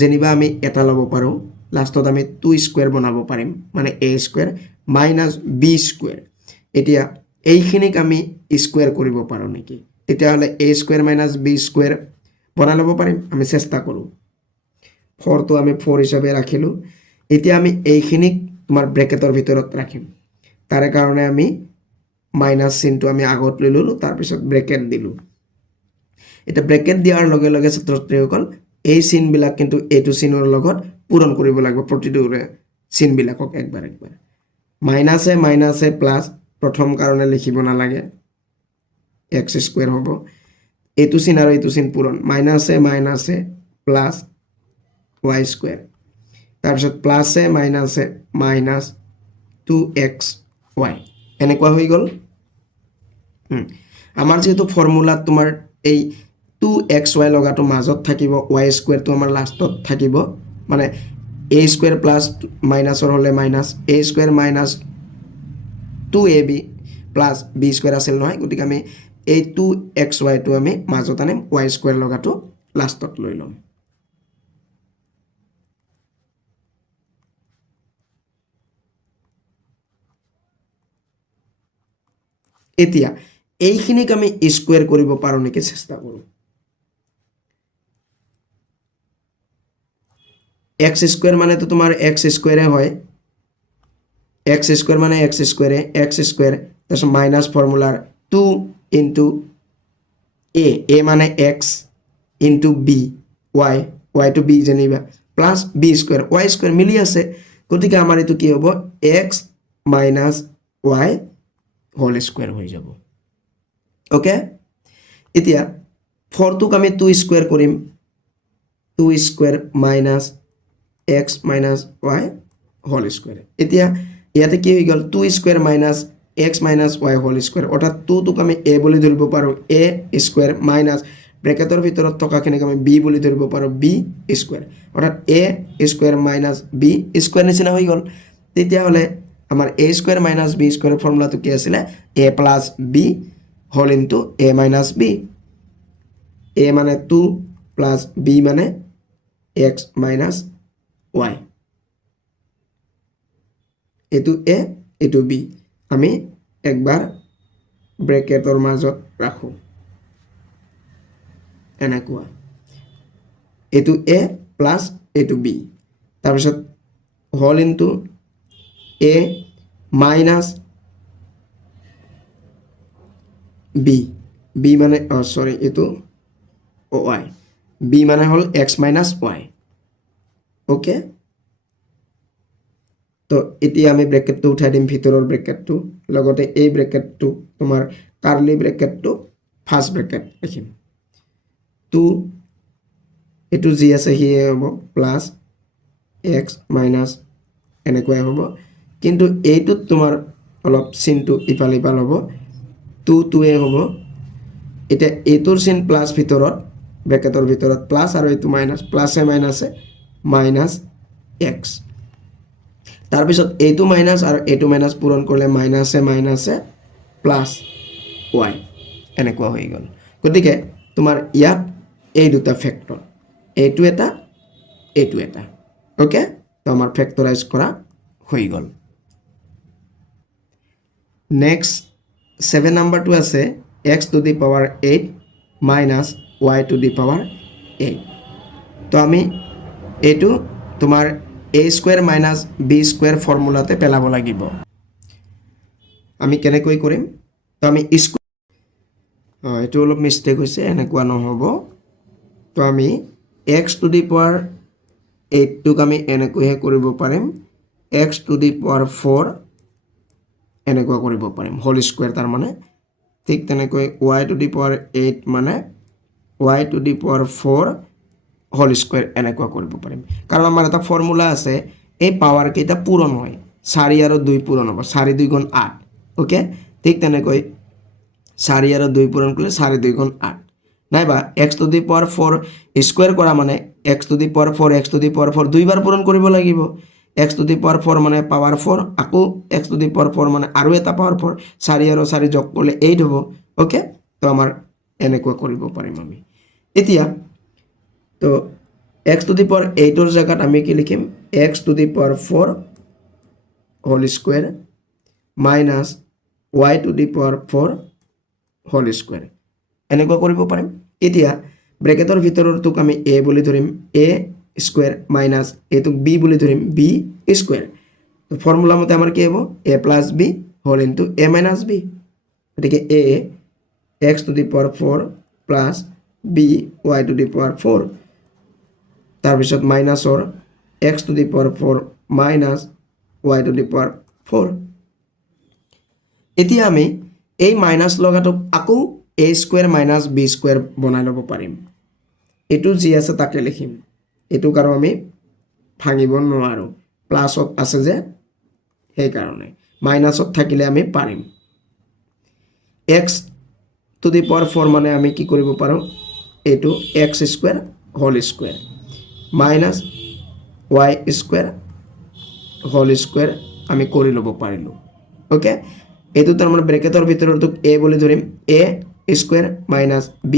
যেনিবা আমি এটা ল'ব পাৰোঁ লাষ্টত আমি 2 স্কুৱেৰ বনাব পাৰিম মানে a square minus b square এতিয়া এইখিনিক আমি স্কুৱেৰ কৰিব পাৰোঁ নেকি তেতিয়াহ'লে a square minus b square বনাই ল'ব পাৰিম আমি চেষ্টা কৰোঁ 4 টো আমি 4 হিচাপে ৰাখিলোঁ এতিয়া আমি এইখিনিক তোমাৰ ব্ৰেকেটৰ ভিতৰত ৰাখিম তাৰে কাৰণে আমি মাইনাছ চিনটো আমি আগত লৈ ল'লোঁ তাৰপিছত ব্ৰেকেট দিলোঁ এটা ব্ৰেকেট দিয়াৰ লগে লগে ছাত্ৰ-ছাত্ৰীসকল এই চিনবিলাক কিন্তু এইটো চিনৰ লগত পূৰণ কৰিব লাগিব প্ৰতিটোৰে চিনবিলাকক একবাৰ একবাৰ মাইনাছে প্লাছ প্ৰথম কাৰণে লিখিব নালাগে x স্কয়াৰ হ'ব এইটো চিন আৰু এইটো চিন পূৰণ মাইনাছে প্লাছ y স্কয়াৰ তাৰপিছত প্লাছে মাইনাছ 2xy এনেকুৱা হৈ গ'ল আমাৰ যেহেতু ফৰ্মুলাত তোমাৰ এই 2xy লগাটো মাজত থাকিব y স্কয়াৰটো আমাৰ লাষ্টত থাকিব মানে a স্কয়াৰ প্লাছ মাইনাছৰ হলে minus a square minus 2ab plus b square আছিল নহয় গতিকে আমি এই 2xy টো আমি মাজত আনিম y স্কয়াৰ লগাটো লাষ্টত লৈ লম এতিয়া এইখিনিক আমি স্কয়াৰ কৰিব পাৰো নেকি চেষ্টা কৰো x স্কয়াৰ মানে তো তোমাৰ x স্কয়াৰে হয় x স্কয়াৰ মানে x স্কয়াৰে x স্কয়াৰ তাৰপিছত মাইনাছ ফৰ্মুলাৰ 2 ইনটু a মানে x into b y to b জানিবা plus b square y square মিলি আছে গতিকে আমাৰ এটো কি হ'ব x minus y whole square হৈ যাব ওকে এতিয়া 4 টোক আমি 2 স্কয়ার কৰিম 2 square minus x minus y whole square এতিয়া ইয়াতে কি হৈ গল 2 square minus x minus y whole square অৰ্থাৎ 2 টোক আমি a বুলি ধৰিব পাৰো a স্কয়াৰ minus ব্ৰেকেটৰ ভিতৰত থকা খিনিক আমি b বুলি ধৰিব পাৰো b স্কয়াৰ অৰ্থাৎ a square minus b square নিচিনা হৈ গল তেতিয়া হলে আমাৰ a স্কয়াৰ minus b স্কয়াৰ ফৰ্মুলাটো কি আছিল a plus b whole into a minus b a মানে 2 plus b মানে x minus y এটো a এটো b আমি একবাৰ ব্ৰেকেটৰ মাজত ৰাখো এনেকুৱা এটো a plus এটো b তাৰপিছত whole into a minus b মানে সৰি এটো y b মানে হল x minus y ওকে তো এতিয়া আমি ব্ৰেকেটটো উঠাই দিম ভিতৰৰ ব্ৰেকেটটো লগতে এই ব্ৰেকেটটো তোমাৰ কাৰ্লি ব্ৰেকেটটো ফাৰ্স্ট ব্ৰেকেট লিখিম 2 এটো জি আছে হিয়ে হ'ব প্লাস x minus এনেকৈ হ'ব কিন্তু এইটো তোমাৰ অলপ চিনটো ইফালে ইফাল হ'ব 2 এ হ'ব এটা এটোৰ চিন প্লাস ভিতৰত ব্ৰেকেটৰ ভিতৰত প্লাস আৰু এটো মাইনাস প্লাসে মাইনাসে মাইনাস x তাৰ পিছত এইটো মাইনাস আৰু এইটো মাইনাস পূৰণ কৰিলে মাইনাসে প্লাস y এনেকুৱা হৈ গল গতিকে তোমাৰ ইয়াত এই দুটা ফ্যাক্টৰ এইটো এটা ওকে তো আমাৰ ফ্যাক্টৰাইজ কৰা হৈ গল নেক্সট 7 নাম্বাৰটো আছে x to the power 8 minus y to the power 8 তো আমি এইটো তোমাৰ a square minus b square ফৰ্মুলাতে পেলাব লাগিব আমি কেনেকৈ কৰিম তো আমি এটো অলপ মিস্টেক হৈছে এনেকুৱা নহব তো আমি x to the power 8 টোক আমি এনেকৈ কৰিব পাৰিম x to the power 4 এনেকুৱা কৰিব পাৰিম হোল স্কয়াৰ তাৰ মানে ঠিক তেনেকৈ y to the power 8 মানে y to the power 4 whole square এনেকুৱা কৰিব পাৰিম কাৰণ আমাৰ এটা ফৰ্মুলা আছে এই পাৱাৰ কেইটা পূৰণ হয় 4 আৰু 2 পূৰণ হ'ব 4 2 গুণ 8 ওকে ঠিক তেনেকৈ 4 আৰু 2 পূৰণ কৰিলে 4 2 গুণ 8 নাইবা x to the power 4 square কৰা মানে x to the power 4 দুইবাৰ পূৰণ কৰিব লাগিব x to the power 4 মানে পাৱাৰ 4 আকৌ x to the power 4 মানে আৰু এটা পাৱাৰ 4 4 আৰু 4 যোগ কৰিলে 8 হ'ব ওকে তো আমাৰ এনেকুৱা কৰিব পাৰিম আমি এতিয়া তো x to the power 8 or জায়গাত আমি কি লিখিম x to the power 4 whole square minus y to the power 4 whole square এনেকুৱা কৰিব পাৰিম এতিয়া ব্ৰেকেটৰ ভিতৰৰটোক আমি a বুলি ধৰিম a square minus এটোক b বুলি ধৰিম b square তো ফৰ্মুলা মতে আমাৰ কি হ'ব a plus b whole into a minus b গতিকে a x to the power 4 plus b y to the power 4 তাৰপিছত মাইনাছৰ x to the power 4 minus y to the power 4 এতিয়া আমি এই মাইনাছ লগাটোক আকৌ a square minus b square বনাই ল'ব পাৰিম এটো যি আছে তাকে লিখিম এটো কাৰো আমি ভাঙিব নোৱাৰো প্লাছত আছে যে সেই কাৰণে মাইনাছত থাকিলে আমি পাৰিম x টু দি পাৱাৰ 4 মানে আমি কি কৰিব পাৰো এটো x square whole square minus y square whole square আমি কৰি ল'ব পাৰিলো ওকে এটো তাৰ মানে ব্ৰেকেটৰ ভিতৰটো a বুলি ধৰিম a square minus b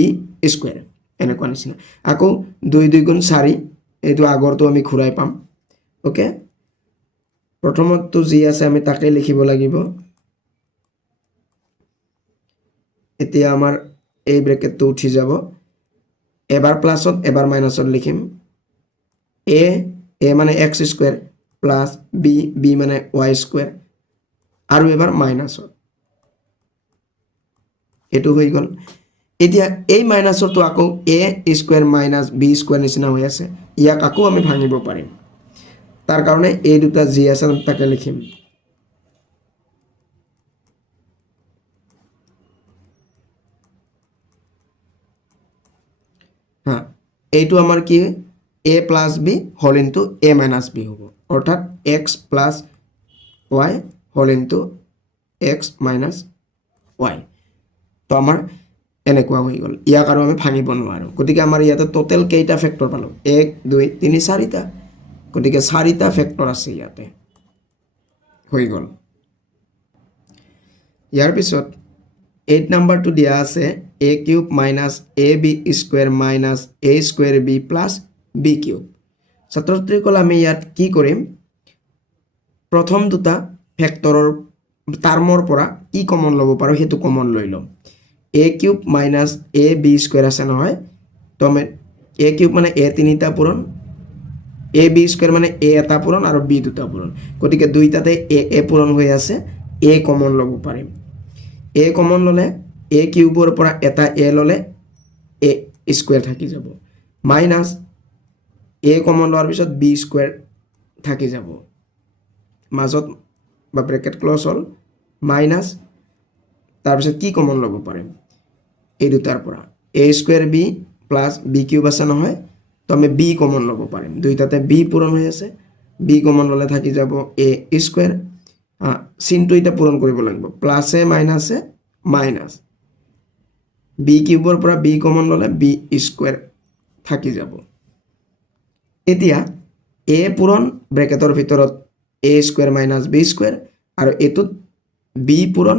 square এনেকুৱা নিচিনা আকৌ 2 2 গুণ 4 এটো আগৰটো আমি ঘূৰাই পাম ওকে প্ৰথমটো যি আছে আমি তাকে লিখিব লাগিব এতিয়া আমাৰ এই ব্ৰেকেটটো উঠি যাব এবাৰ প্লাছত এবাৰ মাইনাছত লিখিম a মানে x স্কুৱেৰ প্লাছ b মানে y স্কুৱেৰ আৰু এবাৰ মাইনাছত এটো হৈ গল এতিয়া এই মাইনাছৰটো আকৌ a square minus b square নিচিনা হৈ আছে ইয়াক আকৌ আমি ভাঙিব পাৰিম তাৰ কাৰণে এই দুটা যি আছে তাকে লিখিম হ্যাঁ এইটো আমাৰ কি a plus b whole into a minus b হ'ব অৰ্থাৎ x plus y whole into x minus y তো আমাৰ এনেকুৱা হৈ গল ইয়াক আৰু আমি ভাঙিব নোৱাৰো গতিকে আমাৰ ইয়াতে টোটাল কেইটা ফেক্টৰ পালো 1 2 3 4টা গতিকে 4টা ফেক্টৰ আছে ইয়াতে হৈ গল ইয়াৰ পিছত 8 নাম্বাৰটো দিয়া আছে a cube minus ab square minus a square b plus b cube ছাত্ৰছাত্ৰীসকল আমি ইয়াত কি কৰিম প্ৰথম দুটা ফেক্টৰৰ টাৰ্মৰ পৰা কি কমন ল'ব পাৰো হেতু কমন লৈ লম a cube minus a b square আছে নহয় তো আমি a কিউব মানে a তিনিটা পূৰণ a b স্কুৱেৰ মানে a এটা পূৰণ আৰু b দুটা পূৰণ গতিকে দুইটাতে a পূৰণ হৈ আছে a কমন ল'ব পাৰিম a কমন ললে a কিউবৰ পৰা এটা a ললে a স্কুৱেৰ থাকি যাব মাইনাছ a কমন লোৱাৰ পিছত b স্কুৱেৰ থাকি যাব মাজত বা ব্ৰেকেট ক্লোজ হল মাইনাছ তাৰপিছত কি কমন ল'ব পাৰিম এই দুটাৰ পৰা a square b plus b cube আছে নহয় তো আমি b কমন ল'ব পাৰিম দুইটাতে b পূৰণ হৈ আছে b কমন ললে থাকি যাব a স্কুৱেৰ চিনটো এটা পূৰণ কৰিব লাগিব প্লাছে মাইনাছে মাইনাছ b কিউবৰ পৰা b কমন ললে b স্কুৱেৰ থাকি যাব এতিয়া a পূৰণ ব্ৰেকেটৰ ভিতৰত a square minus b square আৰু এটোত b পূৰণ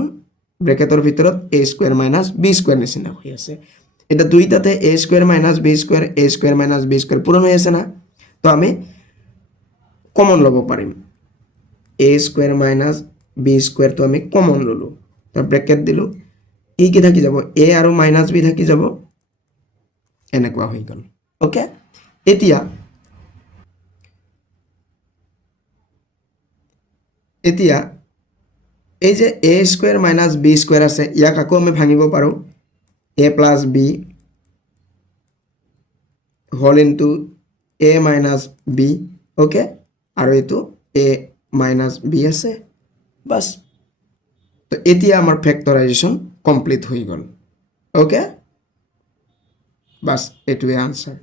ব্ৰেকেটৰ ভিতৰত a square minus b square নিচিনা হৈ আছে এটা দুইটাতে a square minus b square a square minus b square পূৰণ হৈ আছে না তো আমি কমন ল'ব পাৰিম a square minus b square তো আমি কমন ললো তো ব্ৰেকেট দিলো ই কি থাকি যাব a আৰু মাইনাছ b থাকি যাব এনেকুৱা হৈ গল ওকে এতিয়া এই যে a square minus b square আছে ইয়াক আকৌ আমি ভাঙিব পাৰো a plus b whole into a minus b okay আৰু এটো a মাইনাছ b আছে বাস তো এতিয়া আমাৰ ফেক্টৰাইজেশ্যন কমপ্লিট হৈ গল ওকে বাস এটোৱে আনসাৰ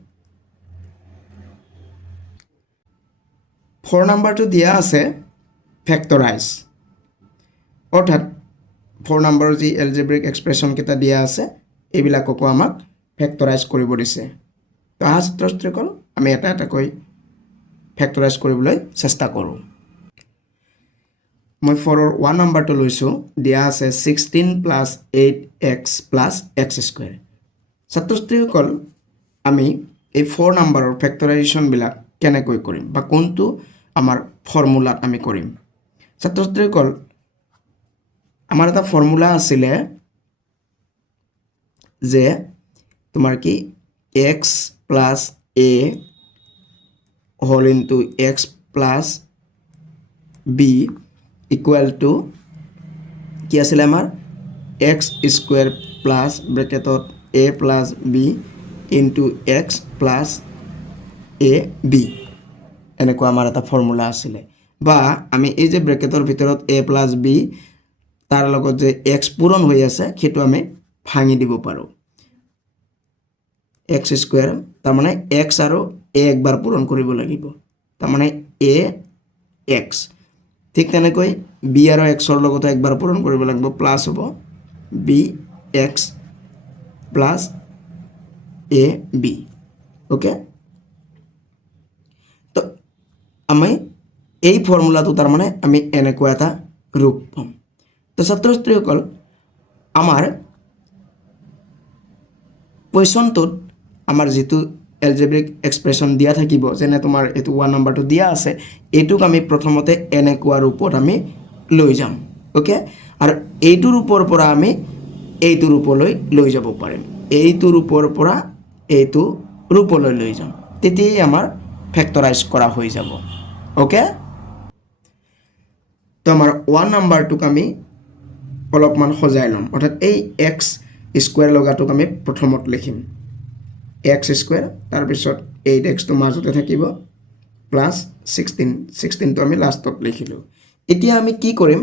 4 নাম্বাৰটো দিয়া আছে ফেক্টৰাইজ অৰ্থাৎ 4 নাম্বাৰৰ যি এলজেব্ৰিক এক্সপ্ৰেছন কেইটা দিয়া আছে এইবিলাককো আমাক ফেক্টৰাইজ কৰিব দিছে তো ছাত্ৰছাত্ৰীসকল আমি এটা এটাকৈ ফেক্টৰাইজ কৰিবলৈ চেষ্টা কৰোঁ মই 4ৰ 1 নাম্বাৰটো লৈছো দিয়া আছে 16 plus 8x plus x square ছাত্ৰছাত্ৰীসকল আমি এই 4 নাম্বাৰৰ ফেক্টৰাইজেশ্যন বিলাক কেনেকৈ কৰিম বা কোনটো আমাৰ ফৰ্মুলাত আমি কৰিম ছাত্ৰছাত্ৰীসকল আমাৰ এটা ফৰ্মুলা আছিলে যে তোমাৰ কি x plus a whole into x plus b equal to কি আছিল আমাৰ x স্কুৱেৰ প্লাছ ব্ৰেকেটত a plus b into x plus A B এনেকুৱা আমাৰ এটা ফৰ্মুলা আছিলে বা আমি এই যে ব্ৰেকেটৰ ভিতৰত a প্লাছ বি তাৰ লগত যে এক্স পূৰণ হৈ আছে সেইটো আমি ভাঙি দিব পাৰোঁ এক্স স্কুৱেৰ তাৰমানে এক্স আৰু এ একবাৰ পূৰণ কৰিব লাগিব তাৰমানে এ এক্স ঠিক তেনেকৈ বি আৰু এক্সৰ লগতে একবাৰ পূৰণ কৰিব লাগিব প্লাছ হ'ব B x plus A B okay তো আমি এই ফৰ্মুলাটো তাৰমানে আমি এনেকুৱা এটা ৰূপ পাম তো ছাত্ৰ ছাত্ৰীসকল আমাৰ কুৱেশ্যনটোত আমাৰ যিটো এলজেব্ৰিক এক্সপ্ৰেশ্যন দিয়া থাকিব যেনে তোমাৰ এইটো 1 নম্বৰটো দিয়া আছে এইটোক আমি প্ৰথমতে এনেকুৱা ৰূপত আমি লৈ যাম ওকে আৰু এইটো ৰূপৰ পৰা আমি এইটো ৰূপলৈ লৈ যাব পাৰিম এইটো ৰূপৰ পৰা এইটো ৰূপলৈ লৈ যাম তেতিয়াই আমাৰ ফেক্টৰাইজ কৰা হৈ যাব ওকে তো আমাৰ 1 নম্বৰটোক আমি অলপমান সজাই ল'ম অৰ্থাৎ এই এক্স স্কুৱেৰ লগাটোক আমি প্ৰথমত লিখিম এক্স স্কুৱেৰ তাৰপিছত 8xটো মাজতে থাকিব প্লাছ 16টো আমি লাষ্টত লিখিলোঁ এতিয়া আমি কি কৰিম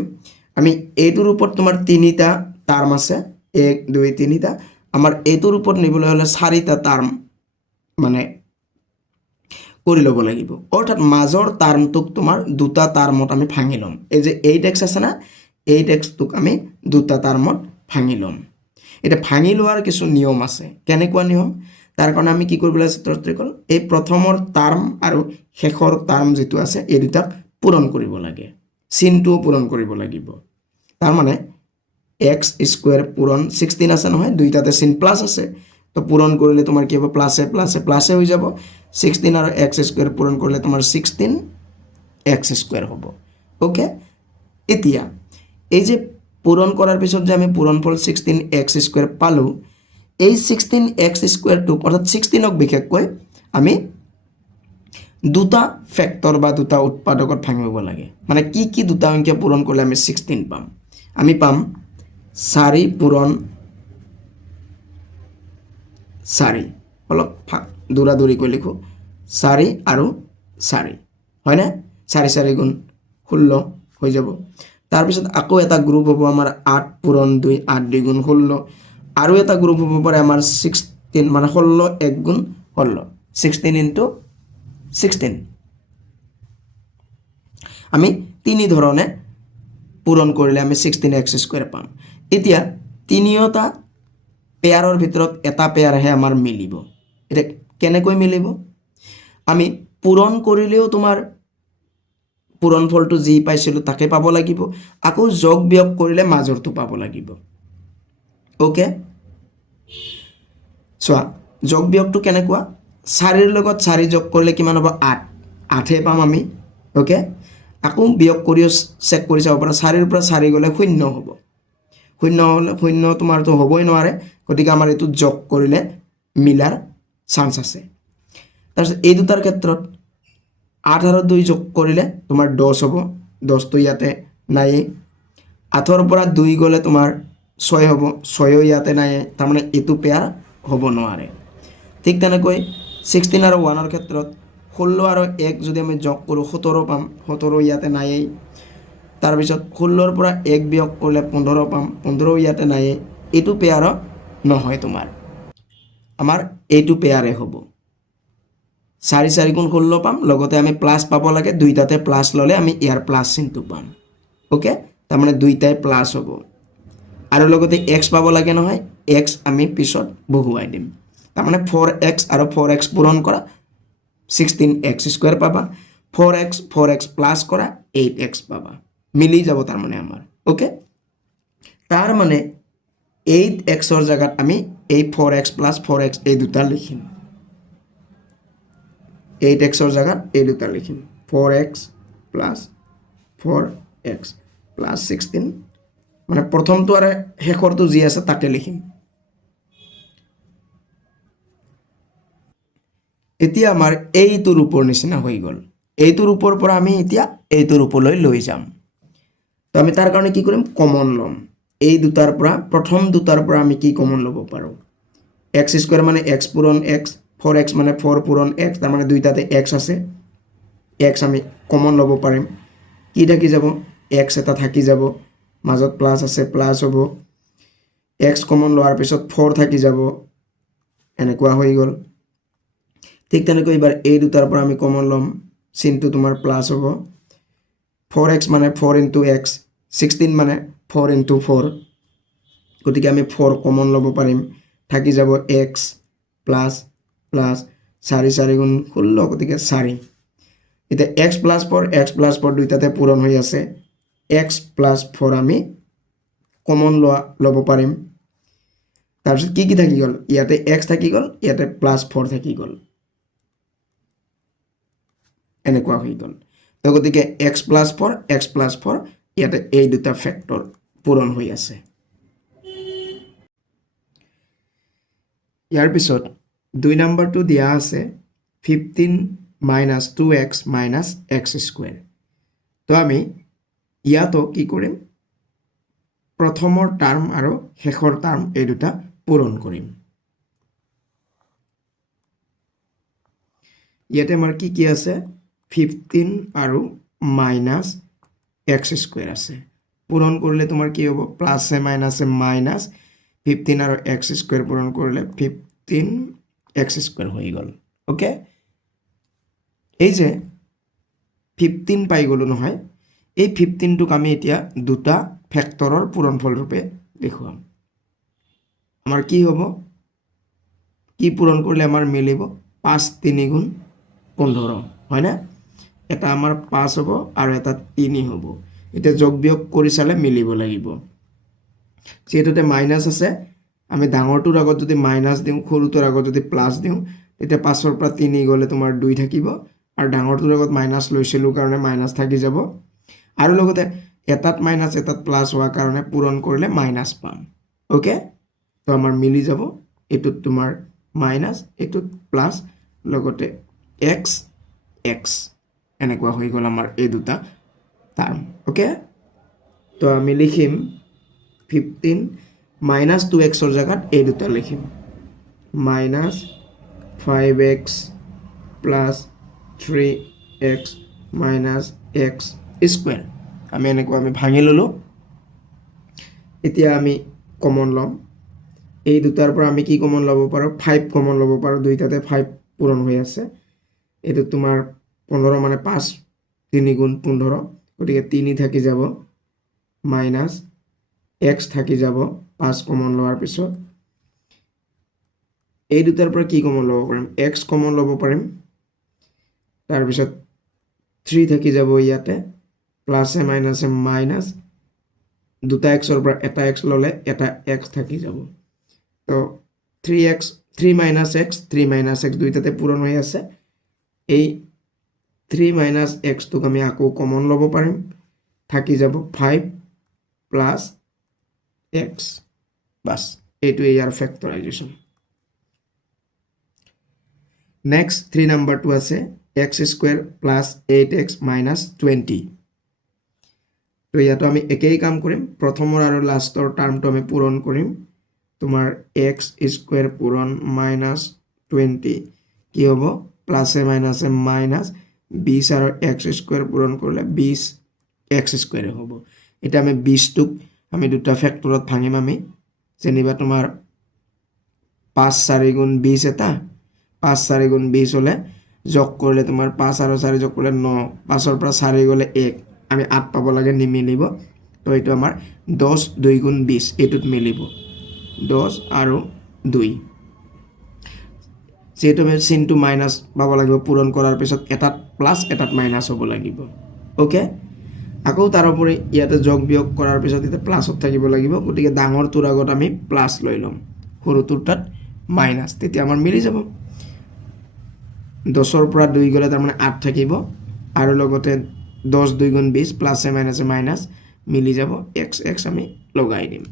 আমি এইটোৰ ওপৰত তোমাৰ তিনিটা টাৰ্ম আছে 1 2 3টা আমাৰ এইটোৰ ওপৰত নিবলৈ হ'লে 4টা টাৰ্ম মানে কৰি ল'ব লাগিব অৰ্থাৎ মাজৰ টাৰ্মটোক তোমাৰ দুটা টাৰ্মত আমি ভাঙি ল'ম এই যে 8x আছে না 8xটোক আমি দুটা টাৰ্মত ভাঙি ল'ম এটা ভাঙি লোৱাৰ কিছু নিয়ম আছে কেনেকুৱা নিয়ম তাৰ কাৰণে আমি কি কৰিব লাগিব ছাত্ৰছাত্ৰীসকল এই প্ৰথমৰ টাৰ্ম আৰু শেষৰ টাৰ্ম যেটো আছে এই দুটাক পূৰণ কৰিব লাগে চিনটো পূৰণ কৰিব লাগিব তাৰ মানে x স্কয়াৰ পূৰণ 16 আছে নহয় দুইটাতে চিন প্লাস আছে তো পূৰণ কৰিলে তোমাৰ কি হ'ব প্লাসে প্লাসে প্লাসে হৈ যাব 16 আৰু x স্কয়াৰ পূৰণ কৰিলে তোমাৰ 16 x স্কয়াৰ হ'ব ওকে এতিয়া এই যে পূৰণ কৰাৰ পিছত যে আমি পূৰণফল 16 x স্কয়াৰ পালো এই 16 x স্কয়াৰটো অৰ্থাৎ 16ক বিশেষকৈ আমি দুটা ফ্যাক্টৰ বা দুটা উৎপাদকত ভাঙিব লাগে মানে কি কি দুটা অংক পূৰণ কৰিলে আমি 16 পাম আমি পাম 4 পূৰণ 4 অলপ দৌৰাদৌৰি কৰি লিখো 4 আৰু 4 হয় না 4 4 গুণ 16 হৈ যাব তাৰ পিছত আকৌ এটা গ্ৰুপ হ'ব আমাৰ 8 পূৰণ 2 8 2 গুণ 16 আৰু এটা গ্ৰুপ হ'ব পাৰে আমাৰ 16 মানে 16 1 গুণ 16 16 into 16 আমি তিনি ধৰণে পূৰণ কৰিলে আমি 16x স্কয়াৰ পাম এতিয়া তিনিওটা পেয়াৰৰ ভিতৰত এটা পেয়াৰহে আমাৰ মিলিব এটা কেনেকৈ মিলিব আমি পূৰণ কৰিলেও তোমাৰ পূৰণফলটো যি পাইছিলো তাকে পাব লাগিব আকৌ যোগ বিয়োগ কৰিলে মাজৰটো পাব লাগিব ওকে সোৱা যোগ বিয়োগটো কেনেকুৱা 4 ৰ লগত 4 যোগ কৰিলে কিমান হ'ব 8 8 হে পাম আমি ওকে আকৌ বিয়োগ কৰিও চেক কৰি চাব পাৰা 4 ৰ পৰা 4 গলে 0 হ'ব 0 হলে 0 তোমাৰটো হ'বই নোৱাৰে গতিকে আমাৰ এটো যোগ কৰিলে মিলাৰ চান্স আছে তাৰপিছত এই দুটাৰ ক্ষেত্ৰত 8 আৰু 2 যোগ কৰিলে তোমাৰ 10 হ'ব 10 টো ইয়াতে নাই 8 ৰ পৰা 2 গলে তোমাৰ 6 হ'ব 6 ইয়াতে নাই তাৰ মানে এটো পেয়াৰ হ'ব নোৱাৰে ঠিক তেনেকৈ 16 আৰু 1 ৰ ক্ষেত্ৰত 16 আৰু 1 যদি আমি যোগ কৰো 17 পাম 17 ইয়াতে নাই তাৰ পিছত 16 ৰ পৰা 1 বিয়োগ কৰিলে 15 পাম 15 ইয়াতে নাই এটো পেয়াৰ নহয় তোমাৰ আমাৰ এটো পেয়াৰে হ'ব 4 4 গুণ 16 পাম লগতে আমি প্লাস পাব লাগে দুইটাতে প্লাস ললে আমি ইয়াৰ প্লাস চিনটো পাম ওকে তাৰ মানে দুইটাই প্লাস হ'ব আৰু লগতে x পাব লাগে নহয় x আমি পিছত বহুৱাই দিম তাৰ মানে 4x আৰু 4x পূৰণ কৰা 16x স্কয়াৰ পাবা 4x প্লাস কৰা 8x পাবা মিলি যাব তাৰ মানে আমাৰ ওকে তাৰ মানে 8x ৰ জায়গাত আমি এই 4x plus 4x এই দুটা লিখিম 8x ৰ জায়গাত এই দুটা লিখিম 4x plus 4x plus 16 মানে প্ৰথমটো আৰু শেষৰটো যি আছে তাকে লিখিম এতিয়া আমাৰ এইটোৰ ওপৰ নিচিনা হৈ গল এইটোৰ ওপৰ পৰা আমি এতিয়া এইটোৰ ওপৰলৈ লৈ যাম তো আমি তাৰ কাৰণে কি কৰিম কমন লম এই দুটাৰ পৰা প্ৰথম দুটাৰ পৰা আমি কি কমন লব পাৰো x স্কয়াৰ মানে x পূৰণ x 4x মানে 4 পূৰণ x তাৰমানে দুইটাতে x আছে x আমি কমন ল'ব পাৰিম কি থাকি যাব x এটা থাকি যাব মাজত প্লাস আছে প্লাস হ'ব x কমন লোৱাৰ পিছত 4 থাকি যাব এনেকুৱা হৈ গ'ল ঠিক তেনেকৈ এবাৰ এই দুটাৰ পৰা আমি কমন ল'ম চিনটো তোমাৰ প্লাস হ'ব 4x মানে 4 into x 16 মানে 4 into 4 গতিকে আমি 4 কমন ল'ব পাৰিম থাকি যাব x প্লাস প্লাস 4 4 গুণ 16 গতিকে 4 এটা x plus 4 দুইটাতে পূৰণ হৈ আছে x plus 4 আমি কমন ল'ব পাৰিম তাৰপিছত কি থাকি গ'ল ইয়াতে x থাকি গ'ল ইয়াতে প্লাস 4 থাকি গ'ল এনেকুৱা হৈ গ'ল তো গতিকে x plus 4 ইয়াতে এই দুটা ফেক্টৰ পূৰণ হৈ আছে ইয়াৰ পিছত 2 নম্বৰটো দিয়া আছে 15 minus 2x minus x square তো আমি ইয়াতো কি কৰিম প্ৰথমৰ টাৰ্ম আৰু শেষৰ টাৰ্ম এই দুটা পূৰণ কৰিম ইয়াতে আমাৰ কি আছে 15 আৰু minus x square আছে পূৰণ কৰিলে তোমাৰ কি হ'ব প্লাস এ মাইনাস এ মাইনাস 15 আৰু x square পূৰণ কৰিলে 15 x square হৈ গ'ল ওকে এই যে 15 পাই গলো নহয় এই 15 টোক আমি এতিয়া দুটা ফেক্টৰৰ পূৰণফল ৰূপে দেখুৱাম আমাৰ কি হ'ব কি পূৰণ কৰিলে আমাৰ মিলিব 5 3 গুণ 15 হয় না এটা আমাৰ 5 হ'ব আৰু এটা 3 হ'ব এটা যোগ বিয়োগ কৰি চালে মিলিব লাগিব যেহেতুতে মাইনাস আছে আমি ডাঙৰটোৰ আগত যদি মাইনাস দিওঁ সৰুটোৰ আগত যদি প্লাস দিওঁ তেতিয়া 5 ৰ পৰা 3 গলে তোমাৰ 2 থাকিব আৰু ডাঙৰটোৰ আগত মাইনাস লৈছিলো কাৰণে মাইনাস থাকি যাব আৰু লগতে এটাত মাইনাস এটাত প্লাস হোৱা কাৰণে পূৰণ কৰিলে মাইনাস পাম ওকে তো আমাৰ মিলি যাব এটুত তোমাৰ মাইনাস এটুত প্লাস লগতে x x এনেকুৱা হৈ গ'ল আমাৰ এই দুটা টাৰ্ম ওকে তো আমি লিখিম 15 minus 2x ৰ জায়গাত এই দুটা লিখিম minus 5x plus 3x minus x square আমি এনেকুৱা আমি ভাঙি ললো এতিয়া আমি কমন লম এই দুটাৰ পৰা আমি কি কমন ল'ব পাৰো 5 কমন ল'ব পাৰো দুইটাতে 5 পূৰণ হৈ আছে এটো তোমাৰ 15 মানে 5 3 গুণ 15 গতিকে 3 থাকি যাব মাইনাস x থাকি যাব 5 কমন লোৱাৰ পিছত এই দুটাৰ পৰা কি কমন ল'ব পাৰিম x কমন ল'ব পাৰিম তাৰ পিছত 3 থাকি যাব ইয়াতে প্লাস এ মাইনাস এ মাইনাস দুটা x ৰ পৰা এটা x ললে এটা x থাকি যাব তো 3x 3 minus x দুইটাতে পূৰণ হৈ আছে এই 3 minus x টোক আমি আকৌ কমন ল'ব পাৰিম থাকি যাব 5 plus x বাস এইটো ইয়াৰ ফেক্টৰাইজেশ্যন নেক্সট 3 নম্বৰটো আছে x square plus 8x minus 20 তো ইয়াতো আমি একেই কাম কৰিম প্ৰথমৰ আৰু লাষ্টৰ টাৰ্মটো আমি পূৰণ কৰিম তোমাৰ x square পূৰণ minus 20 কি হ'ব প্লাস এ মাইনাস এ মাইনাস 20 আৰু x square পূৰণ কৰিলে 20 x square হ'ব এটা আমি 20 টোক আমি দুটা ফেক্টৰত ভাঙিম আমি যেনিবা তোমাৰ 5 4 গুণ 20 এটা 5 4 গুণ 20 হলে যোগ কৰিলে তোমাৰ 5 আৰু 4 যোগ কৰিলে 9 5 ৰ পৰা 4 গলে 1 আমি 8 পাব লাগে নিমিলিব তো এইটো আমাৰ 10 2 গুণ 20 এটুত মিলিব 10 আৰু 2 যেহেতু আমি চিনটো মাইনাস পাব লাগিব পূৰণ কৰাৰ পিছত এটাত প্লাস এটাত মাইনাস হ'ব লাগিব ওকে আকৌ তাৰ উপৰি ইয়াতে যোগ বিয়োগ কৰাৰ পিছত এটা প্লাসত থাকিব লাগিব গতিকে ডাঙৰটোৰ আগত আমি প্লাস লৈ লম সৰুটোৰ তাত মাইনাস তেতিয়া আমাৰ মিলি যাব 10 ৰ পৰা 2 গলে তাৰ মানে 8 থাকিব আৰু লগতে 10 2 গুণ 20 প্লাস এ মাইনাস মিলি যাব x x আমি লগাই দিম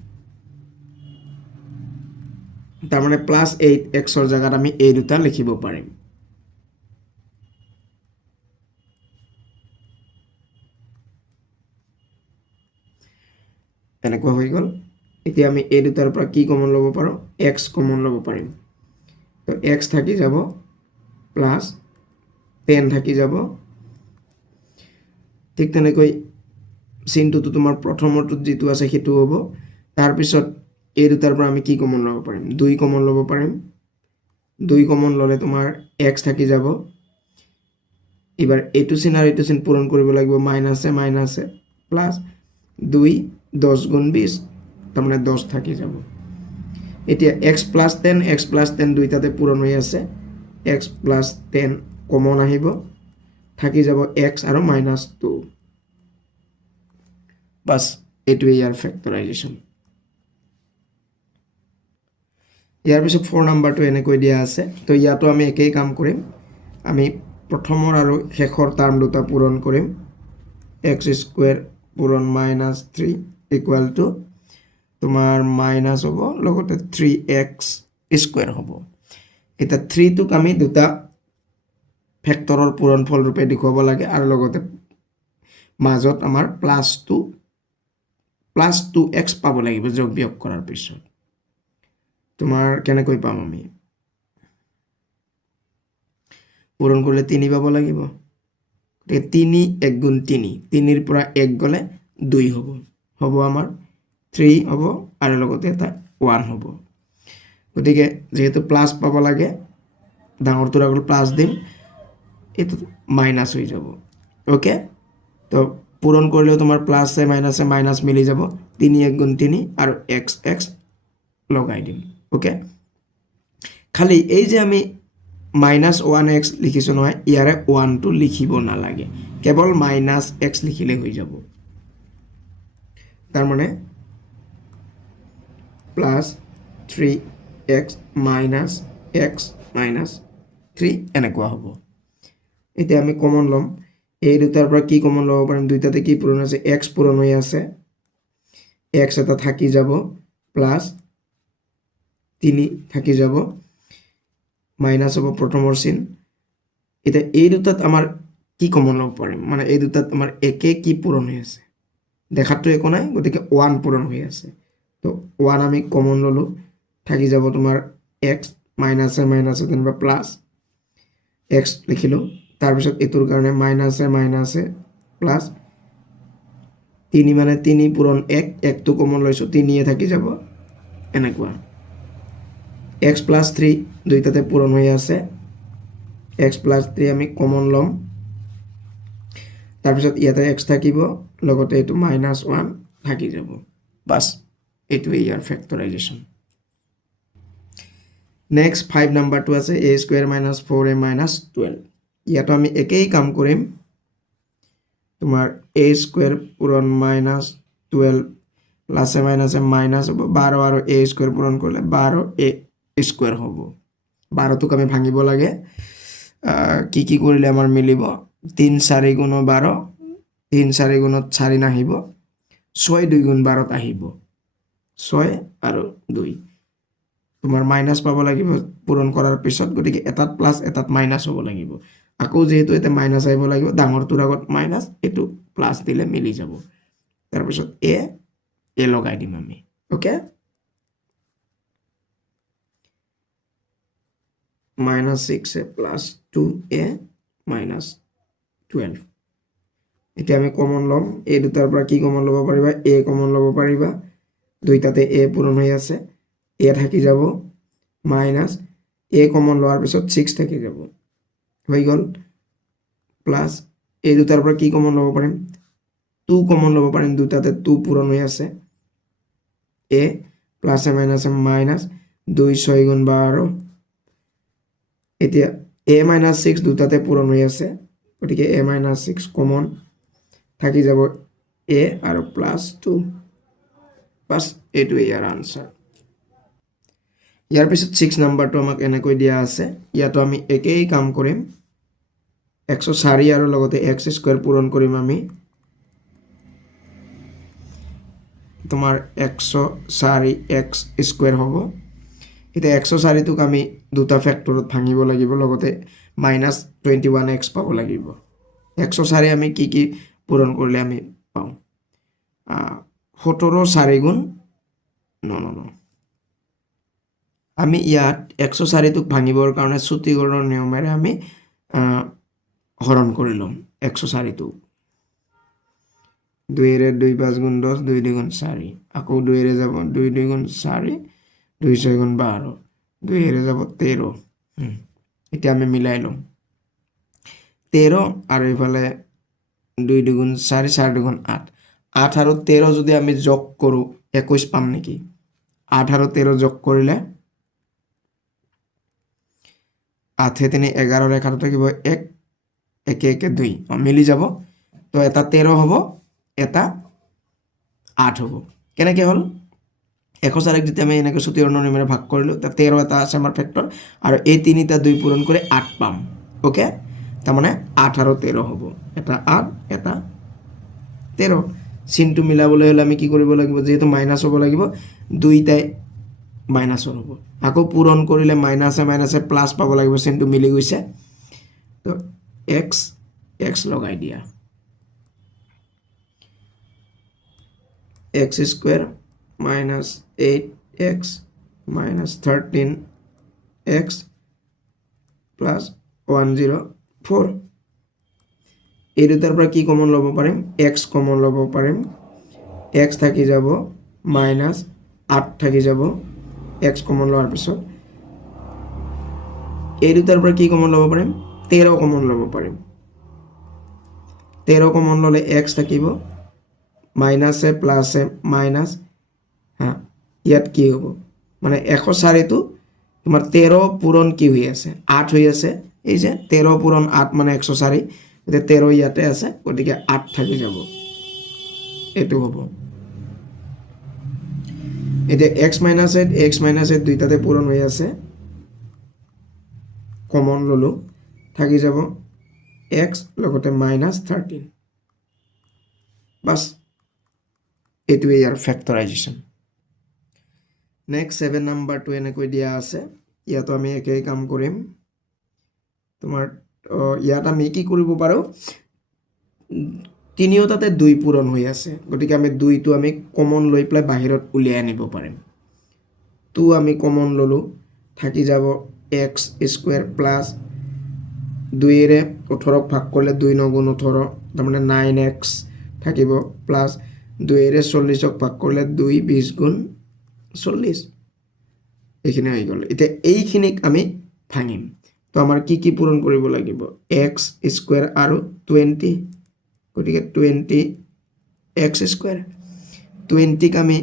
তাৰ মানে প্লাস 8x ৰ জায়গাত আমি এই দুটা লিখিব পাৰিম এনেকুৱা হৈ গ'ল এতিয়া আমি এই দুটাৰ পৰা কি কমন ল'ব পাৰো x কমন ল'ব পাৰিম তো তো x থাকি যাব প্লাস 10 থাকি যাব ঠিক তেনেকৈ চিনটোতো তোমাৰ প্ৰথমৰটোত যিটো আছে সেইটো হ'ব তাৰপিছত এই দুটাৰ পৰা আমি কি কমন ল'ব পাৰিম 2 কমন ল'ব পাৰিম 2 কমন ল'লে তোমাৰ x থাকি যাব এবাৰ এইটো চিন আৰু এইটো চিন পূৰণ কৰিব লাগিব মাইনাছে প্লাস 2 10 গুণ 20 তাৰমানে 10 থাকি যাব এতিয়া x plus 10 দুইটাতে পূৰণ হৈ আছে x plus 10 কমন আহিব থাকি যাব x আৰু -2 বাস এইটোৱে ইয়াৰ ফেক্টৰাইজেশ্যন ইয়াৰ পিছত 4 নাম্বাৰটো এনেকৈ দিয়া আছে তো ইয়াতো আমি একেই কাম কৰিম আমি প্ৰথমৰ আৰু শেষৰ টাৰ্ম দুটা পূৰণ কৰিম x² পূৰণ -3 ইকুৱেল টু তোমাৰ মাইনাস হ'ব লগতে 3x² হ'ব এটা 3 টোক আমি দুটা ফেক্টৰৰ পূৰণফল ৰূপে দেখুৱাব লাগে আৰু লগতে মাজত আমাৰ +2x পাব লাগিব যোগ বিয়োগ কৰাৰ পিছত তোমাৰ কেনেকৈ পাম আমি পূৰণ কৰিলে 3 পাব লাগিব 3 1 গুণ 3 3 ৰ পৰা 1 গলে 2 হ'ব আমাৰ 3 হ'ব আৰু লগতে এটা 1 হ'ব গতিকে যেহেতু প্লাস পাব লাগে ডাঙৰটোৰ আগত প্লাস দিম এটো মাইনাস হৈ যাব ওকে তো পূৰণ কৰিলে তোমাৰ প্লাসে মাইনাস মিলি যাব 3 1 গুণ 3 আৰু x লগাই দিম ওকে খালি এই যে আমি -1x লিখিছো নহয় ইয়াৰে 1 টো লিখিব নালাগে কেৱল -x লিখিলে হৈ যাব তাৰ মানে +3x - x - 3 এনেকুৱা হ'ব এতিয়া আমি কমন লম এই দুটাৰ পৰা কি কমন ল'ব পাৰিম দুইটাতে কি পূৰণ আছে x পূৰণ হৈ আছে x এটা থাকি যাব প্লাস 3 থাকি যাব মাইনাস হ'ব প্ৰথমৰ চিন এটা এই দুটাত আমাৰ কি কমন ল'ব পাৰিম মানে এই দুটাত আমাৰ একে কি পূৰণ হৈ আছে দেখাতো একো নাই গতিকে 1 পূৰণ হৈ আছে তো 1 আমি কমন ললো থাকি যাব তোমাৰ x মাইনাসে তেনেবা প্লাস x লিখিলো তাৰ পিছত এটোৰ কাৰণে মাইনাসে প্লাস 3 মানে 3 পূৰণ 1 1 টো কমন লৈছো 3 এ থাকি যাব এনেকুৱা x plus 3 দুইটাতে পূৰণ হৈ আছে x plus 3 আমি কমন লম তাৰ পিছত ইয়াতে x থাকিব লগতে এটো -1 থাকি যাব বাস এটোৱে ইয়াৰ ফেক্টৰাইজেশ্যন নেক্সট 5 নাম্বাৰটো আছে a² - 4a - 12 ইয়াতো আমি একেই কাম কৰিম তোমাৰ a² পূৰণ -12 প্লাসে মাইনাস হ'ব 12 আৰু a² পূৰণ কৰিলে 12a² হ'ব 12 টোক আমি ভাঙিব লাগে কি কৰিলে আমাৰ মিলিব 3 4 গুণ 12 3 4 গুণত 4 নাহিব 6 2 গুণ 12 আহিব 6 আৰু 2 তোমাৰ মাইনাস পাব লাগিব পূৰণ কৰাৰ পিছত গতিকে এটাত প্লাস এটাত মাইনাস হ'ব লাগিব আকৌ যেহেতু এটা মাইনাস আহিব লাগিব ডাঙৰটোৰ আগত মাইনাস এটো প্লাস দিলে মিলি যাব তাৰ পিছত এ লগাই দিম আমি okay -6a plus 2a minus 12 এতিয়া আমি কমন লম এই দুটাৰ পৰা কি কমন ল'ব পাৰিবা a কমন ল'ব পাৰিবা দুইটাতে a পূৰণ হৈ আছে a থাকি যাব মাইনাস a কমন লোৱাৰ পিছত 6 থাকি যাব হৈ গল প্লাস এই দুটাৰ পৰা কি কমন ল'ব পাৰিম 2 কমন ল'ব পাৰিম দুটাতে 2 পূৰণ হৈ আছে a প্লাসে মাইনাস 2 6 গুণ 12 এতিয়া a - 6 দুটাতে পূৰণ হৈ আছে গতিকে a - 6 কমন থাকি যাব a আৰু +2 বাস এইটোৱে ইয়াৰ আনসাৰ ইয়াৰ পিছত 6 নাম্বাৰটো আমাক এনেকৈ দিয়া আছে ইয়াতো আমি একেই কাম কৰিম 104 আৰু লগতে x² পূৰণ কৰিম আমি তোমাৰ 104x² হ'ব এটা 104 টোক আমি দুটা ফেক্টৰত ভাঙিব লাগিব লগতে -21x পাব লাগিব 104 আমি কি পূৰণ কৰিলে আমি পাও 17 4 গুণ আমি ইয়াত 104টোক ভাঙিবৰ কাৰণে চুটিকৰণৰ নিয়মেৰে আমি হৰণ কৰি ল'ম 104টো 2ৰে 2 5 গুণ 10 2 2 গুণ 4 আকৌ 2ৰে যাব 2 2 গুণ 4 2 6 গুণ 12 2ৰে যাব 13 এতিয়া আমি মিলাই ল'ম 13 আৰু ইফালে 2 2 গুণ 4 4 2 গুণ 8 8 আৰু 13 যদি আমি যোগ কৰোঁ 21 পাম নেকি 8 আৰু 13 যোগ কৰিলে 8 3 11 ৰেখাটো থাকিব 1 1 1 2 মিলি যাব তো এটা 13 হ'ব এটা 8 হ'ব কেনেকৈ হ'ল 104ক যেতিয়া আমি এনেকৈ চুটিকৰণৰ নিয়মেৰে ভাগ কৰিলোঁ তা 13 এটা আছে আমাৰ ফেক্টৰ আৰু এই তিনিটা 2 পূৰণ কৰি 8 পাম ওকে তাৰমানে 8 আৰু 13 হ'ব এটা 8 এটা 13 চিনটো মিলাবলৈ হ'লে আমি কি কৰিব লাগিব যেহেতু মাইনাছ হ'ব লাগিব দুইটাই মাইনাছৰ হ'ব আকৌ পূৰণ কৰিলে মাইনাছে মাইনাছে প্লাছ পাব লাগিব চিনটো মিলি গৈছে তো x লগাই দিয়া x square minus 8x minus 13x plus 104 এই দুটাৰ পৰা কি কমন ল'ব পাৰিম x কমন ল'ব পাৰিম x থাকি যাব minus 8 থাকি যাব x কমন লোৱাৰ পিছত এই দুটাৰ পৰা কি কমন ল'ব পাৰিম 13 কমন ল'ব পাৰিম 13 কমন ল'লে x থাকিব মাইনাছে প্লাছে মাইনাছ হ্যাঁ ইয়াত কি হ'ব মানে 104 টো তোমাৰ 13 পূৰণ কি হৈ আছে 8 হৈ আছে এই যে 13 পূৰণ 8 মানে 104 এতিয়া 13 ইয়াতে আছে গতিকে 8 থাকি যাব এটো হ'ব এতিয়া x - 8 দুইটাতে পূৰণ হৈ আছে কমন ললো থাকি যাব x লগতে -13 বাস এটোৱে ইয়াৰ ফ্যাক্টৰাইজেশন নেক্সট 7 নাম্বাৰটো এনেকৈ দিয়া আছে ইয়াতো আমি একেই কাম কৰিম তোমাৰ ইয়াত আমি কি কৰিব পাৰো তিনিওটাতে 2 পূৰণ হৈ আছে গতিকে আমি 2 টো আমি কমন লৈ প্লাই বাহিৰত উলিয়াই আনিব পাৰিম 2 আমি কমন ললো থাকি যাব x স্কয়াৰ প্লাস 2 ৰে 18ক ভাগ কৰিলে 2 9 গুণ 18 তাৰমানে 9x থাকিব প্লাস 2 ৰে 40ক ভাগ কৰিলে 2 20 গুণ 40 এইখিনি হৈ গ'ল এতিয়া এইখিনিক আমি ভাঙিম তো আমাৰ কি কি পূৰণ কৰিব লাগিব x স্কয়াৰ আৰু 20 গতিকে 20 x স্কয়াৰ 20 ক আমি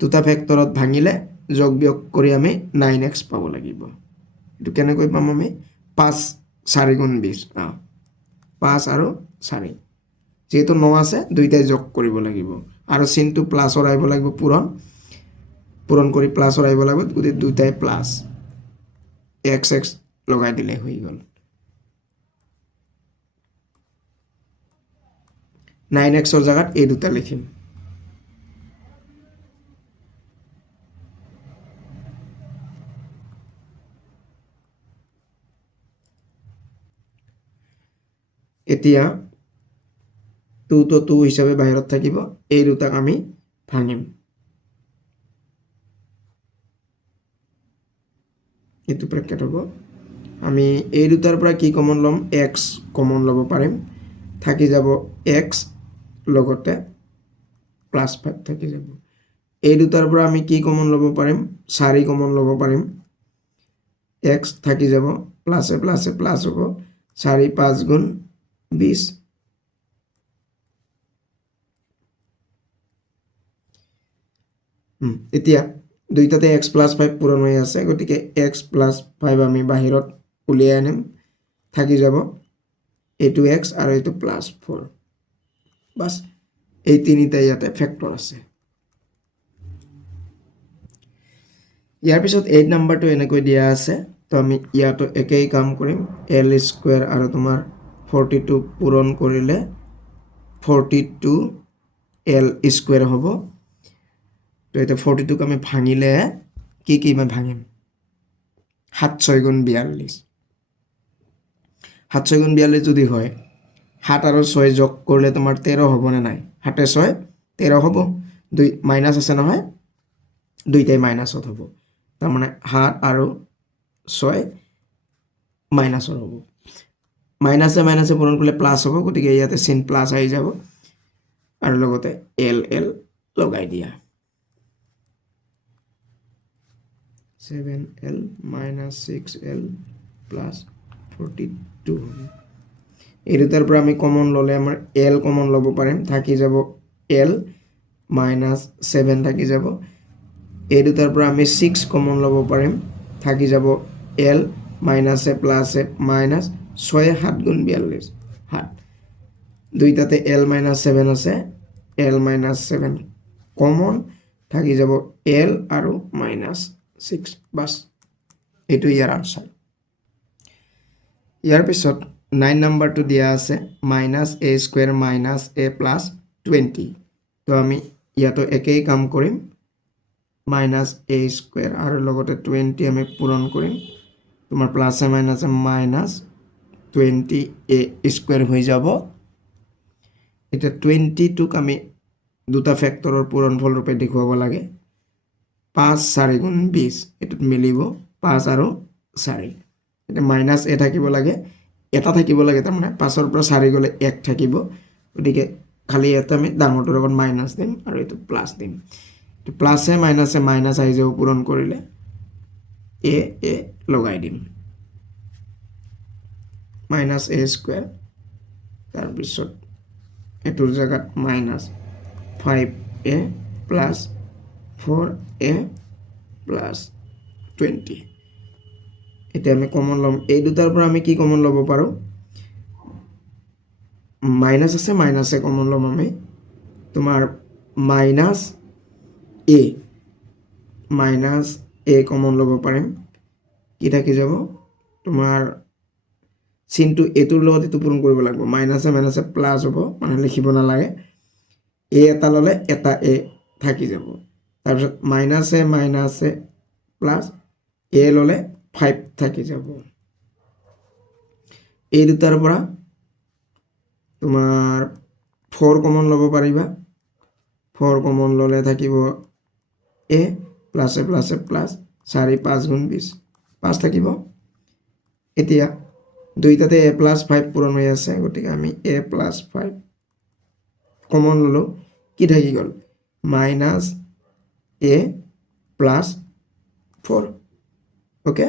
দুটা ফেক্টৰত ভাঙিলে যোগ বিয়োগ কৰি আমি 9x পাব লাগিব এটো কেনেকৈ পাম আমি 5 4 গুণ 20 5 আৰু 4 যেহেতু 9 আছে দুইটাই যোগ কৰিব লাগিব আৰু চিনটো প্লাসৰ আইব লাগিব পূৰণ কৰি প্লাসৰ আইব লাগিব গতিকে দুইটাই প্লাস x লগাই দিলে হৈ গ'ল 9x ৰ জায়গাত এই দুটা লিখিম এতিয়া 2 তো 2 হিসাবে বাহিৰত থাকিব এই দুটাক আমি ভাঙিম এটো ব্ৰেকেট হ'ব আমি এই দুটাৰ পৰা কি কমন লম x কমন ল'ব পাৰিম থাকি যাব x লগতে +5 থাকি যাব এই দুটাৰ পৰা আমি কি কমন ল'ব পাৰিম 4 কমন ল'ব পাৰিম x থাকি যাব প্লাসে প্লাসে প্লাস হ'ব 4 5 গুণ 20 এতিয়া দুইটাতে x + 5 পূৰণ হৈ আছে গতিকে x + 5 আমি বাহিৰত উলিয়াই আনিম থাকি যাব এটো x আৰু এটো +4 বাস এই তিনিটা ইয়াতে ফ্যাক্টৰ আছে ইয়াৰ পিছত 8 নাম্বাৰটো এনেকৈ দিয়া আছে তো আমি ইয়াতো একেই কাম কৰিম l স্কয়াৰ আৰু তোমাৰ 42 পূৰণ কৰিলে 42 l স্কয়াৰ হ'ব তো এটা 42 ক আমি ভাঙিলে কি মই ভাঙিম 7 6 গুণ 42 7 6 গুণ 42 যদি হয় 7 আৰু 6 যোগ কৰিলে তোমাৰ 13 হ'ব না নাই 7 6 13 হ'ব 2 মাইনাস আছে নহয় দুইটাই মাইনাসত হ'ব তাৰমানে 7 আৰু 6 মাইনাছৰ হ'ব মাইনাছে মাইনাছে পূৰণ কৰিলে প্লাছ হ'ব গতিকে ইয়াতে চিন প্লাছ আহি যাব আৰু লগতে এল এল লগাই দিয়া 7l minus 6l plus 42 হ'ব এই দুটাৰ পৰা আমি কমন ললে আমাৰ l কমন লব পাৰিম থাকি যাব l minus 7 থাকি যাব এই দুটাৰ পৰা আমি 6 কমন লব পাৰিম থাকি যাব l minus a plus a minus 6 7 গুণ 42 7 দুইটাতে l minus 7 আছে l minus 7 কমন থাকি যাব l আৰু minus 6 বাস এটো ইয়াৰ আনসাৰ ইয়াৰ পিছত 9 নাম্বাৰটো দিয়া আছে -a স্কয়াৰ - a প্লাস 20 তো আমি ইয়াতো একেই কাম কৰিম -a স্কয়াৰ আৰু লগতে 20 আমি পূৰণ কৰিম তোমাৰ প্লাসে মাইনাসে -20a স্কয়াৰ হৈ যাব এটা 20 টোক আমি দুটা ফ্যাক্টৰৰ পূৰণফল ৰূপে দেখুৱাব লাগে 5 4 গুণ 20 এটোত মিলিব 5 আৰু 4 এটা মাইনাস a থাকিব লাগে এটা থাকিব লাগে তাৰ মানে 5 ৰ পৰা 4 গলে 1 থাকিব গতিকে খালি এটা আমি ডাঙৰটোৰ লগত মাইনাস দিম আৰু এটো প্লাস দিম তো প্লাসে মাইনাসে মাইনাস আহি যাব পূৰণ কৰিলে a লগাই দিম -a স্কয়াৰ তাৰ পিছত এটোৰ জায়গাত -5a প্লাস 4a প্লাস 20 এটা আমি কমন লম এই দুটাৰ পৰা আমি কি কমন লব পাৰো মাইনাস আছে মাইনাসে কমন লম আমি তোমাৰ -a কমন লব পাৰিম কি থাকি যাব তোমাৰ চিনটো এটোৰ লগত এটো পূৰণ কৰিব লাগিব মাইনাসে মাইনাসে প্লাস হ'ব মানে লিখিব না লাগে a এটা ললে এটা a থাকি যাব তাৰ পিছত মাইনাসে প্লাস a ললে 5 থাকি যাব এই দুটাৰ পৰা তোমাৰ 4 কমন লব পাৰিবা 4 কমন ললে থাকিব a প্লাসে প্লাসে প্লাস 4 5 গুণ 20 5 থাকিব এতিয়া দুইটাতে a প্লাস 5 পূৰণ হৈ আছে গতিকে আমি a প্লাস 5 কমন ললো কি থাকি গল -a প্লাস 4 ওকে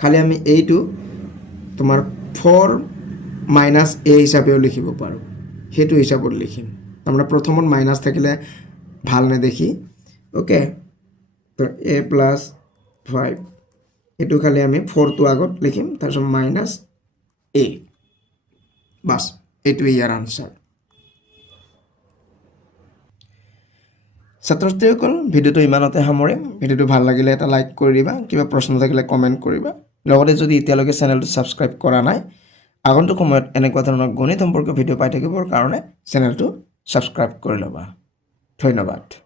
খালি আমি এইটো তোমাৰ 4 মাইনাস a হিচাপেও লিখিব পাৰো হেতু হিচাপত লিখিম আমরা প্রথমত মাইনাস থাকিলে ভাল নেদেখি ওকে তো a প্লাস 5 এটু খালি আমি 4 তো আগত লিখিম তাৰপিছত -a বাস এটু ইয়াৰ আনসাৰ ছাত্ৰছাত্ৰীসকল ভিডিওটো ইমানতে সামৰিম ভিডিওটো ভাল লাগিলে এটা লাইক কৰি দিবা কিবা প্ৰশ্ন থাকিলে কমেন্ট কৰিবা লগতে যদি এতিয়ালৈকে চেনেলটো সাবস্ক্ৰাইব কৰা নাই আগন্তুক সময়ত এনেকুৱা ধৰণৰ গণিত সম্পৰ্কীয় ভিডিও পাই থাকিবৰ কাৰণে চেনেলটো সাবস্ক্ৰাইব কৰি লবা ধন্যবাদ